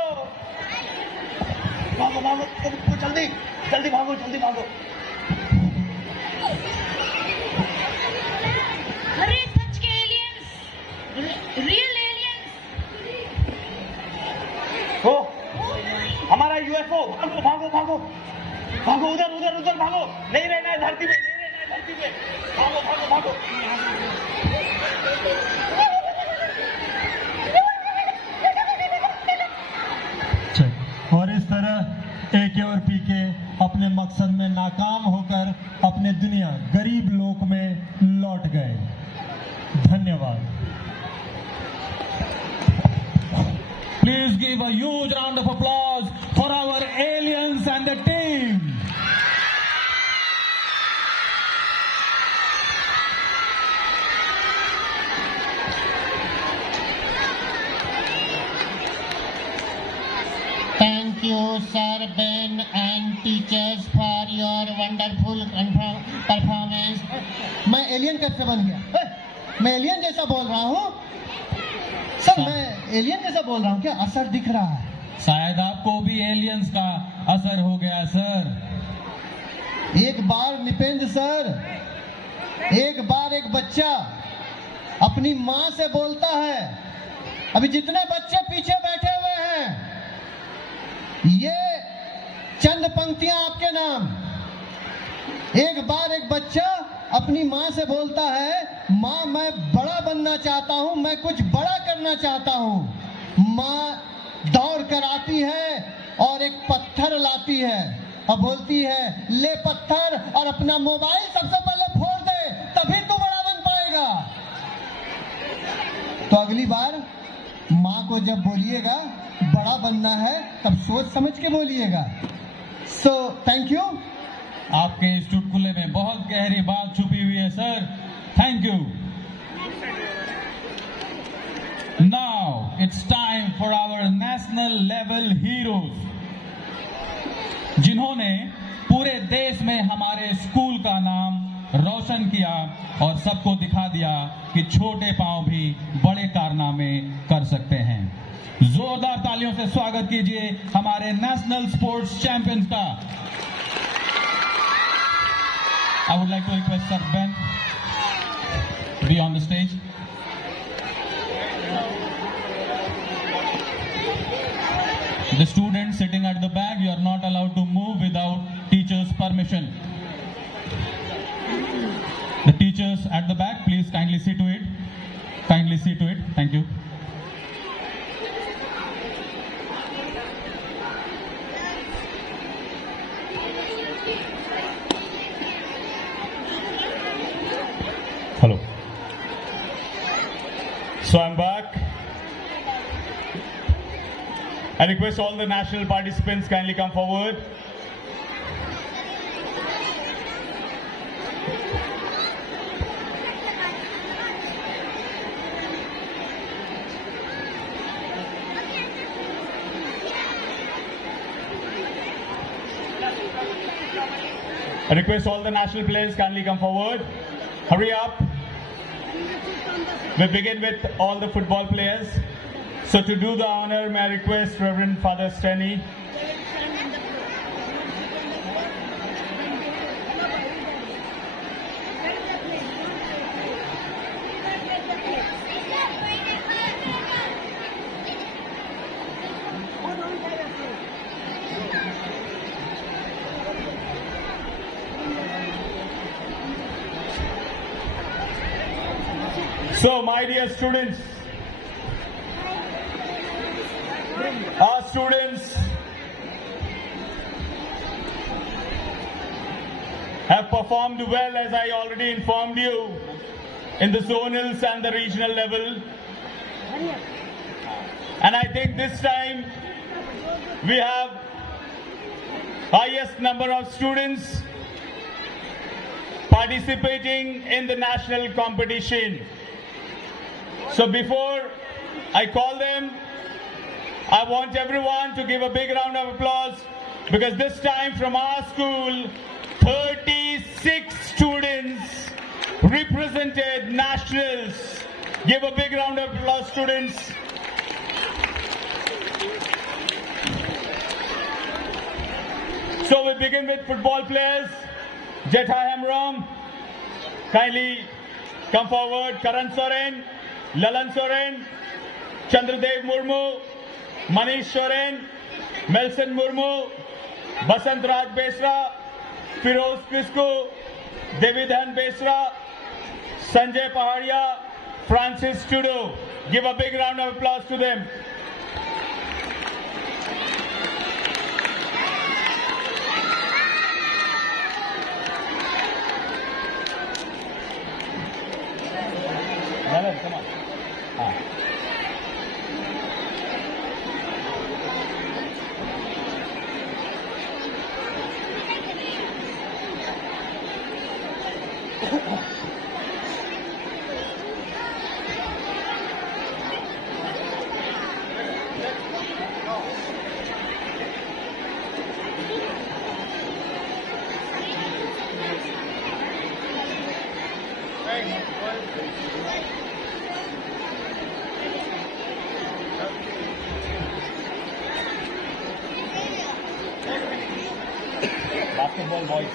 भागो भागो, जल्दी जल्दी भागो, जल्दी भागो। अरे सच के एलियंस, रियल एलियंस। ओ, हमारा यूएफओ। भागो भागो भागो भागो, उधर उधर उधर भागो। नहीं रहना है धरती पे, नहीं रहना है धरती पे। भागो भागो भागो। और इस तरह एके और पीके अपने मकसद में नाकाम होकर अपने दुनिया गरीब लोक में लौट गए। धन्यवाद। Please give a huge round of applause for our aliens and the team. Thank you, sir, Ben, and teachers for your wonderful performance. मैं एलियन कैसे बन गया? मैं एलियन जैसा बोल रहा हूँ सर, मैं एलियन जैसा बोल रहा हूँ क्या? असर दिख रहा है। शायद आपको भी एलियंस का असर हो गया सर। एक बार निपेंद्र सर, एक बार एक बच्चा अपनी माँ से बोलता है। अभी जितने बच्चे पीछे बैठे हुए हैं, ये चंद पंक्तियां आपके नाम। एक बार एक बच्चा अपनी माँ से बोलता है, माँ मैं बड़ा बनना चाहता हूँ, मैं कुछ बड़ा करना चाहता हूँ। माँ दौड़ कर आती है और एक पत्थर लाती है और बोलती है, ले पत्थर और अपना मोबाइल सबसे पहले फोड़ दे, तभी तू बड़ा बन पाएगा। तो अगली बार माँ को जब बोलिएगा बड़ा बनना है, तब सोच समझ के बोलिएगा। So thank you. आपके इस चुटकुले में बहुत गहरी बात छुपी हुई है sir. Thank you. Now it's time for our national level heroes, जिन्होंने पूरे देश में हमारे स्कूल का नाम रोशन किया और सबको दिखा दिया कि छोटे पांव भी बड़े कारनामे कर सकते हैं। जोर जोरदार तालियों से स्वागत कीजिए हमारे नेशनल स्पोर्ट्स चैंपियंस का। I would like to request sir Ben to be on the stage. The students sitting at the back, you are not allowed to move without teachers' permission. The teachers at the back, please kindly see to it. Kindly see to it. Thank you. Hello. So I'm back. I request all the national participants kindly come forward. I request all the national players kindly come forward. Hurry up. We begin with all the football players. So to do the honor, may I request Reverend Father Stenny. So my dear students, our students have performed well, as I already informed you, in the zonals and the regional level. And I think this time we have highest number of students participating in the national competition. So before I call them, I want everyone to give a big round of applause, because this time from our school, 36 students represented nationals. Give a big round of applause, students. So we begin with football players. Jetha Hemram, kindly come forward. Karan Soren, Lalan Soren, Chandradev Murmu, Manish Soren, Melson Murmu, Basant Raj Besra, Firoz Kisku, Devidhan Besra, Sanjay Pahadia, Francis Trudeau. Give a big round of applause to them. Come on. Basketball boys.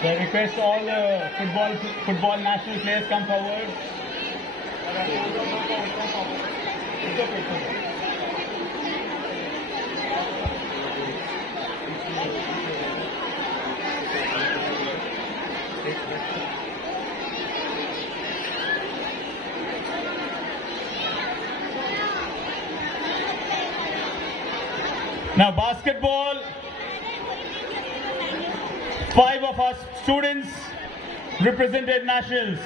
So I request all the football national players come forward. Now basketball, 5 of our students represented nationals.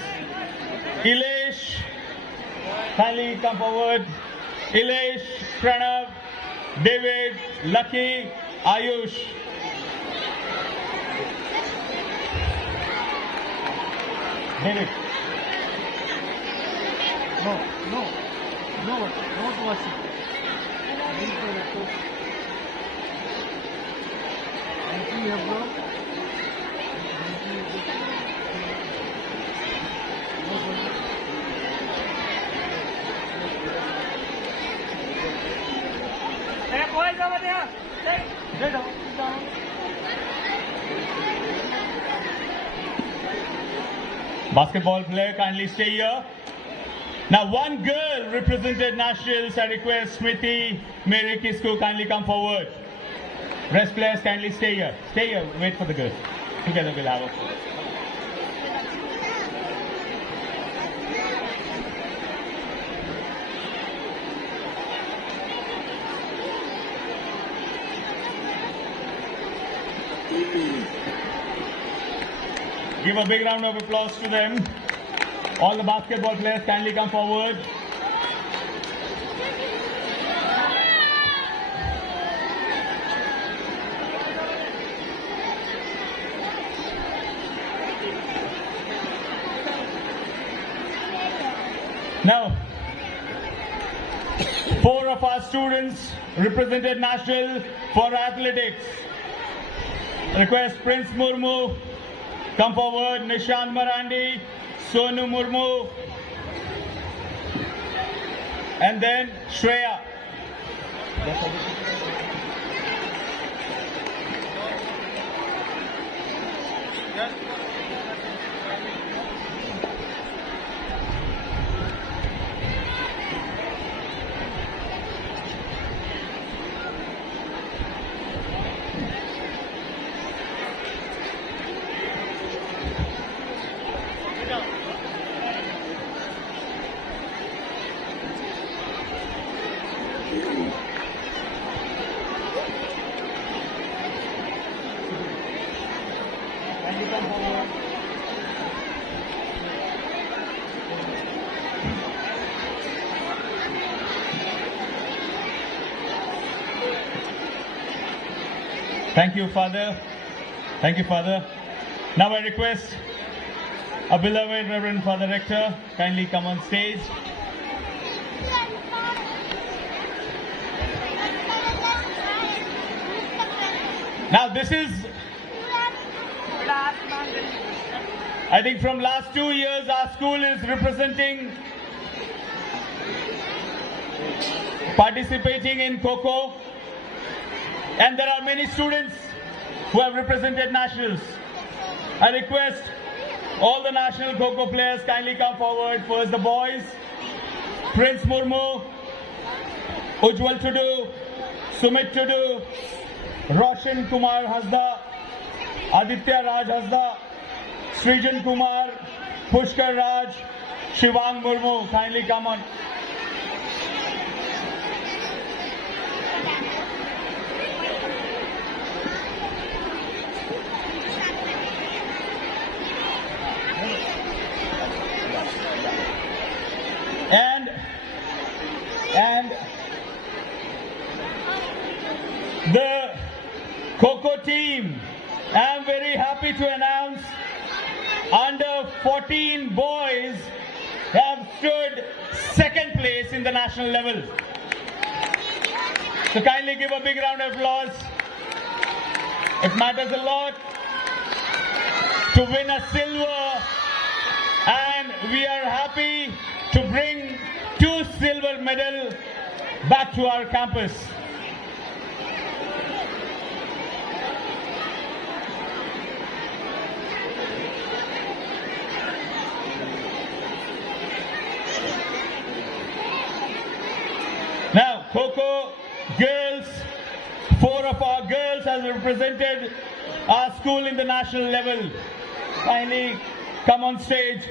Ilesh, kindly come forward. Ilesh, Pranav, David, Lucky, Ayush. David. No, not watching. You have got Basketball player, kindly stay here. Now, one girl represented nationals. I request Smriti Mary Kisku kindly come forward. Rest players, kindly stay here. Stay here. Wait for the girls. Together we'll have a photo. Give a big round of applause to them. All the basketball players kindly come forward. Now, 4 of our students represented national for athletics. Request Prince Murmu, come forward. Nishant Marandi, Sonu Murmu, and then Shreya. Thank you, Father. Thank you, Father. Now I request our beloved Reverend Father Rector, kindly come on stage. Now this is, I think from last 2 years our school is representing, participating in Kho-Kho, and there are many students who have represented nationals. I request all the national Kho-Kho players kindly come forward. First the boys, Prince Murmu, Ujjwal Tudu, Sumit Tudu, Roshan Kumar Hasda, Aditya Raj Hasda, Srijan Kumar, Pushkar Raj, Shivang Murmu, kindly come on. And the Kho-Kho team, I am very happy to announce under 14 boys have stood second place in the national level. So kindly give a big round of applause. It matters a lot to win a silver, and we are happy to bring 2 silver medals back to our campus. Now, Kho-Kho girls, 4 of our girls have represented our school in the national level. Kindly come on stage.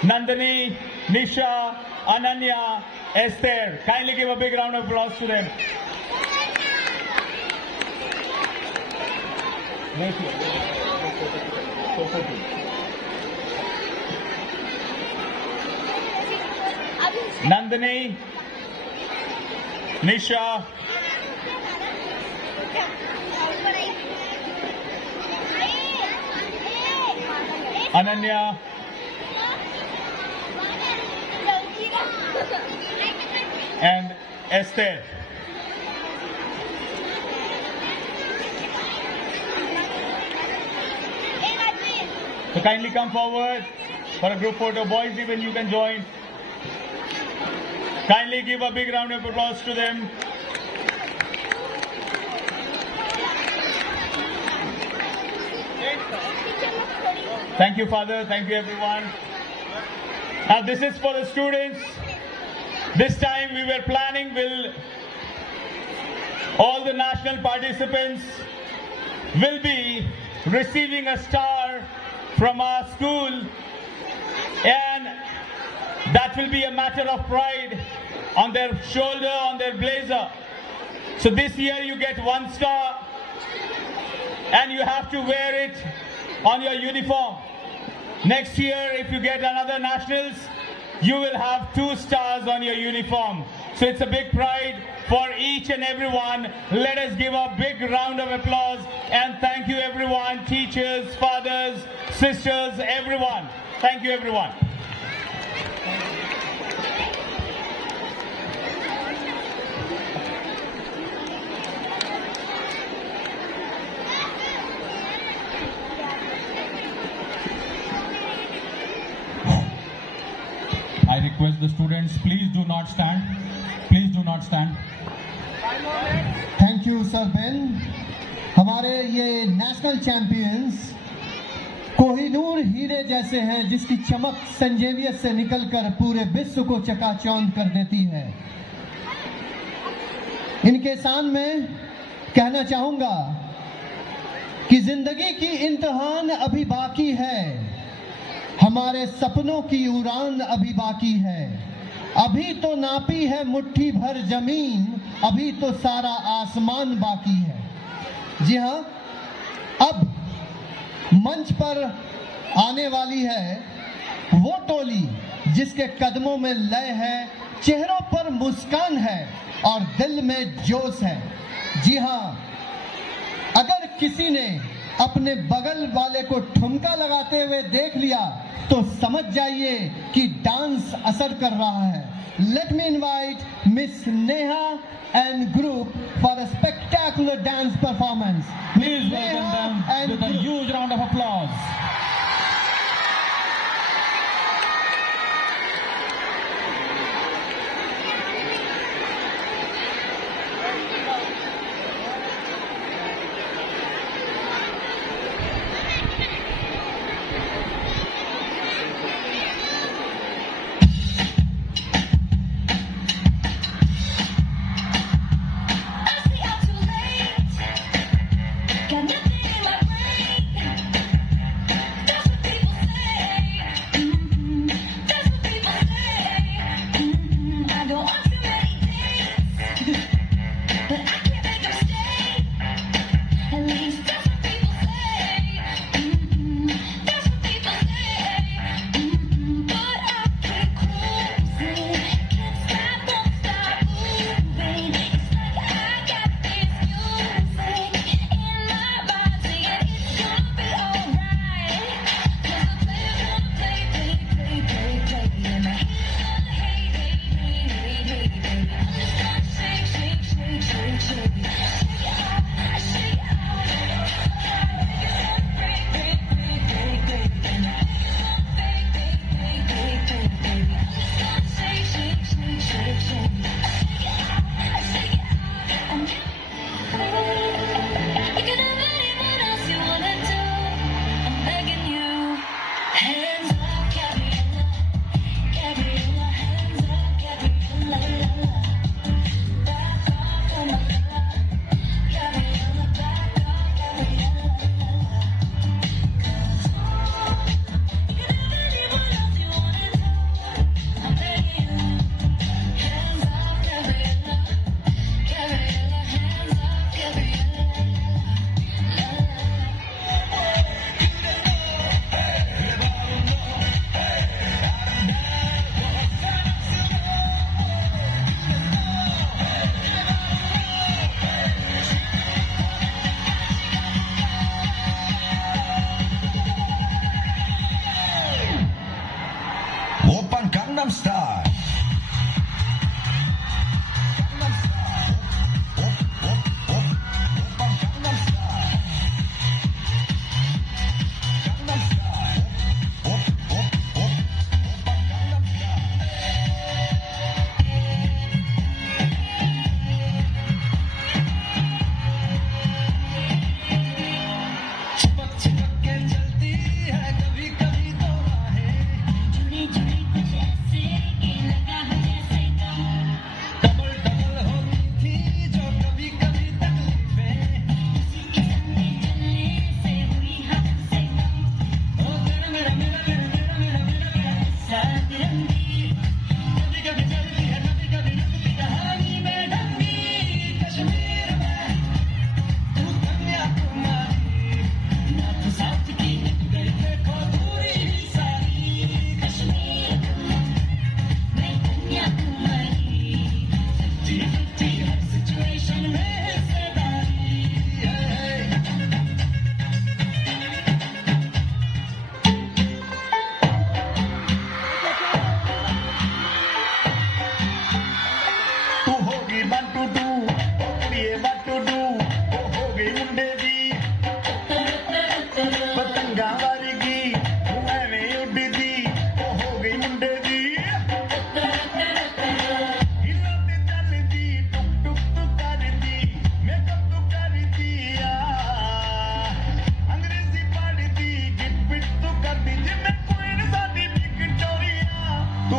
Nandini, Nisha, Ananya, Esther. Kindly give a big round of applause to them. Nandini, Nisha, Ananya, and Esther. So kindly come forward for a group photo. Boys, even you can join. Kindly give a big round of applause to them. Thank you, Father. Thank you, everyone. Now, this is for the students. This time we were planning all the national participants will be receiving a star from our school, and that will be a matter of pride on their shoulder, on their blazer. So this year you get 1 star and you have to wear it on your uniform. Next year, if you get another nationals, you will have 2 stars on your uniform. So it's a big pride for each and everyone. Let us give a big round of applause and thank you everyone, teachers, fathers, sisters, everyone. Thank you everyone. I request the students, please do not stand. Please do not stand. Thank you sir Ben. हमारे ये national champions Kohinoor हीरे जैसे हैं जिसकी चमक संजेवियत से निकलकर पूरे विश्व को चकाचौंध कर देती है। इनके शान में कहना चाहूंगा कि जिंदगी की इम्तिहान अभी बाकी है, हमारे सपनों की उड़ान अभी बाकी है। अभी तो नापी है मुट्ठी भर जमीन, अभी तो सारा आसमान बाकी है। जी हाँ, अब मंच पर आने वाली है वो टोली जिसके कदमों में लय है, चेहरों पर मुस्कान है और दिल में जोश है। जी हाँ, अगर किसी ने अपने बगल वाले को ठुमका लगाते हुए देख लिया तो समझ जाइए कि डांस असर कर रहा है। Let me invite Miss Neha and group for a spectacular dance performance. Please welcome them with a huge round of applause.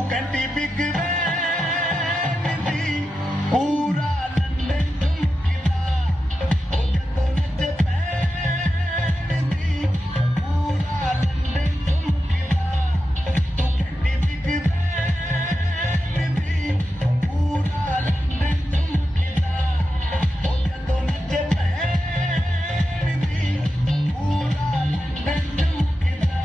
घंटी बिग बैन दी पूरा लंदन चमकदा ओ जदों नच पैन दी पूरा लंदन चमकदा तू घंटी बिग बैन दी पूरा लंदन चमकदा ओ जदों नच पैन दी पूरा लंदन चमकदा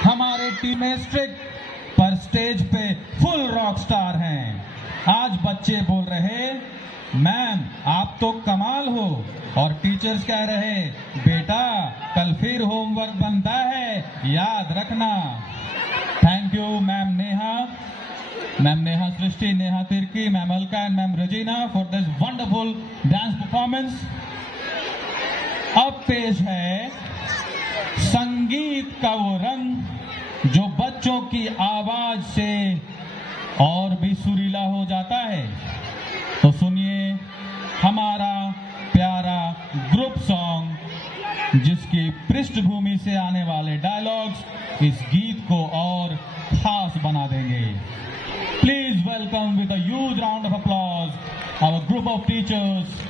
हमारे टीम में स्ट्रिक्ट पर स्टेज पे फुल रॉक स्टार हैं। आज बच्चे बोल रहे मैम आप तो कमाल हो, और टीचर्स कह रहे बेटा कल फिर होमवर्क बनता है याद रखना। Thank you ma'am Neha Srishti, Neha Tirkey, ma'am Alka and ma'am Rajina for this wonderful dance performance. अब पेश है संगीत का वो रंग जो बच्चों की आवाज से और भी सुरीला हो जाता है। तो सुनिए हमारा प्यारा ग्रुप सॉन्ग जिसकी पृष्ठभूमि से आने वाले डायलॉग्स इस गीत को और खास बना देंगे। Please welcome with a huge round of applause our group of teachers.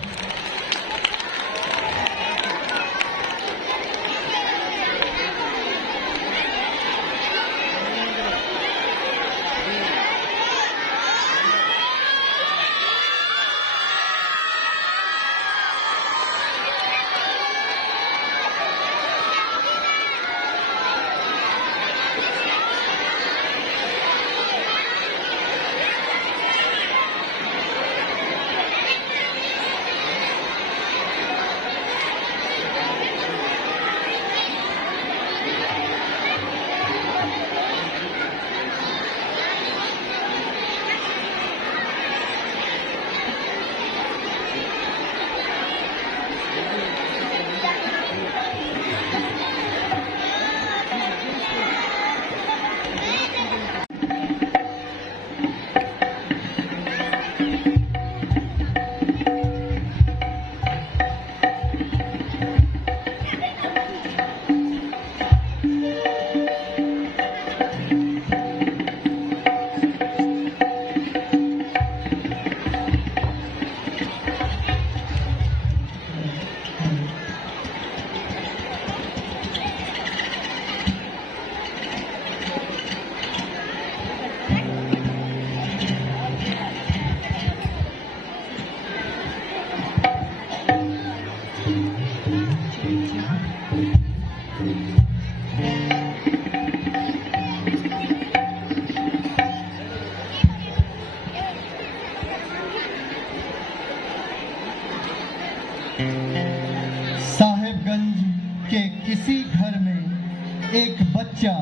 किसी घर में एक बच्चा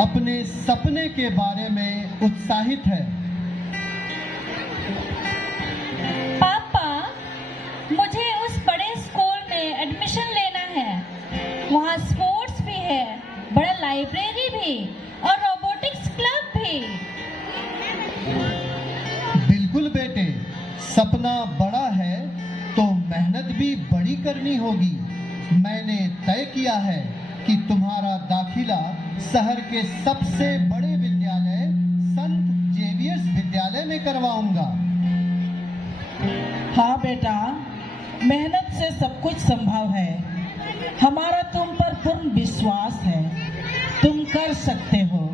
अपने सपने के बारे में उत्साहित है। पापा, मुझे उस बड़े स्कूल में एडमिशन लेना है। वहाँ स्पोर्ट्स भी है, बड़ा लाइब्रेरी भी और रोबोटिक्स क्लब भी। बिल्कुल बेटे, सपना बड़ा है तो मेहनत भी बड़ी करनी होगी। मैंने तय किया है कि तुम्हारा दाखिला शहर के सबसे बड़े विद्यालय संत जेवियर्स विद्यालय में करवाऊंगा। हाँ बेटा, मेहनत से सब कुछ संभव है। हमारा तुम पर पूर्ण विश्वास है, तुम कर सकते हो।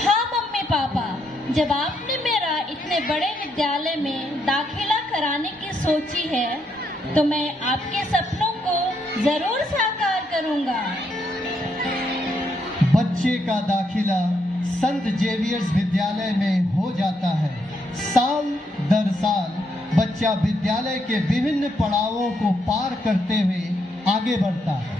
हाँ मम्मी पापा, जब आपने मेरा इतने बड़े विद्यालय में दाखिला कराने की सोची है तो मैं आपके सपनों को जरूर साकार करूंगा। बच्चे का दाखिला संत जेवियर्स विद्यालय में हो जाता है। साल दर साल बच्चा विद्यालय के विभिन्न पड़ावों को पार करते हुए आगे बढ़ता है।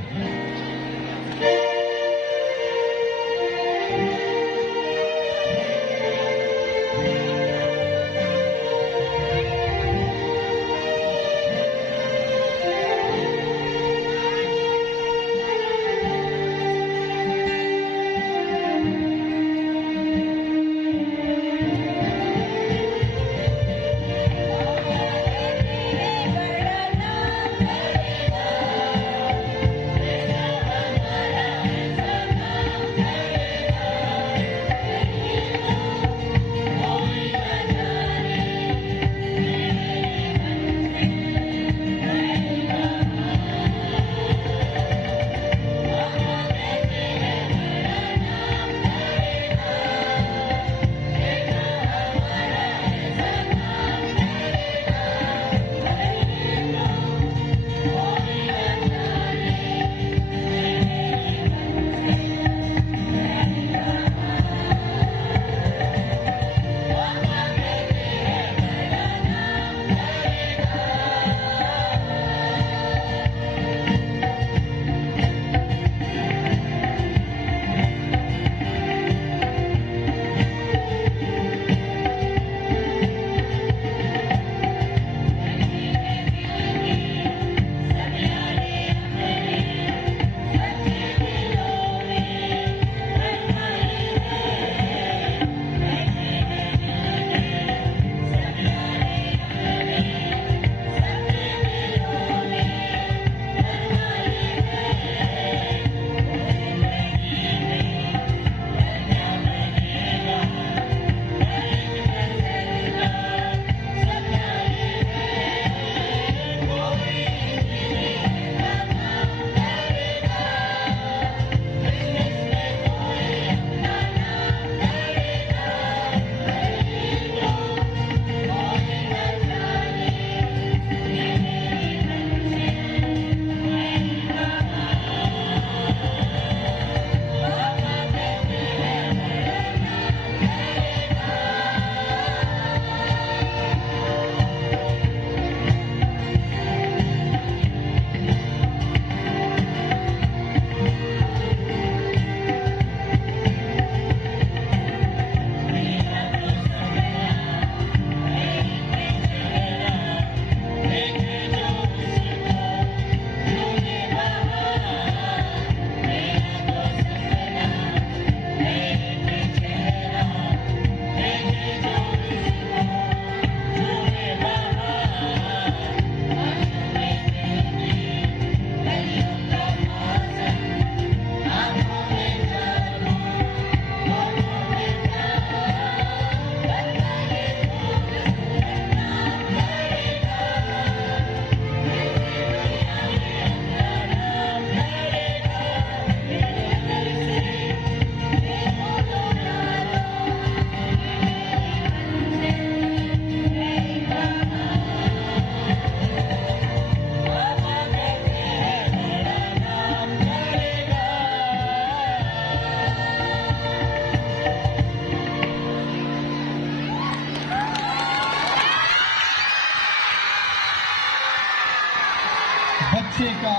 बच्चे का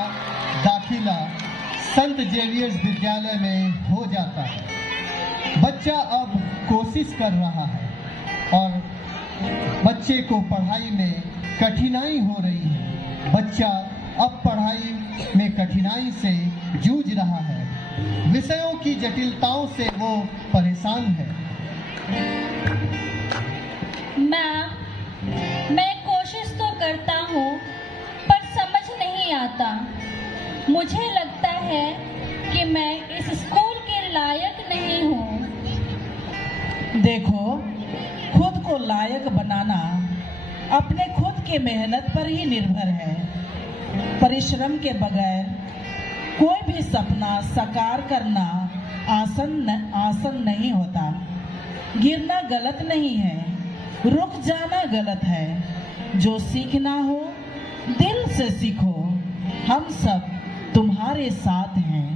दाखिला संत जेवियर्स विद्यालय में हो जाता है। बच्चा अब कोशिश कर रहा है और बच्चे को पढ़ाई में कठिनाई हो रही है। बच्चा अब पढ़ाई में कठिनाई से जूझ रहा है। विषयों की जटिलताओं से वो परेशान है। मैम, मैं कोशिश तो करता हूँ पर समझ नहीं आता। मुझे लगता है कि मैं इस स्कूल के लायक नहीं हूँ। देखो, खुद को लायक बनाना अपने खुद के मेहनत पर ही निर्भर है। परिश्रम के बगैर कोई भी सपना साकार करना आसान नहीं होता। गिरना गलत नहीं है, रुक जाना गलत है। जो सीखना हो दिल से सीखो, हम सब तुम्हारे साथ हैं।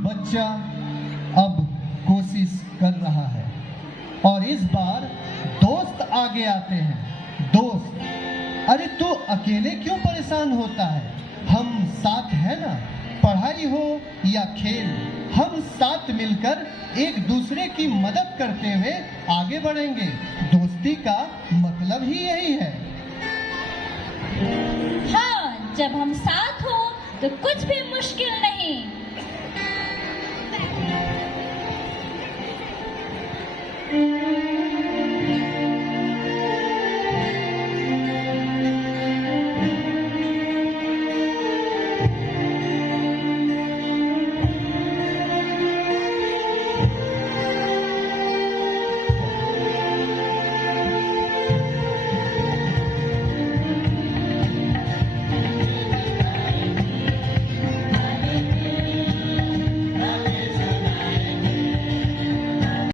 बच्चा अब कोशिश कर रहा है और इस बार दोस्त आगे आते हैं। दोस्त, अरे तू अकेले क्यों परेशान होता है? हम साथ हैं ना। पढ़ाई हो या खेल, हम साथ मिलकर एक दूसरे की मदद करते हुए आगे बढ़ेंगे। दोस्ती का मतलब ही यही है। हाँ, जब हम साथ हो तो कुछ भी मुश्किल नहीं।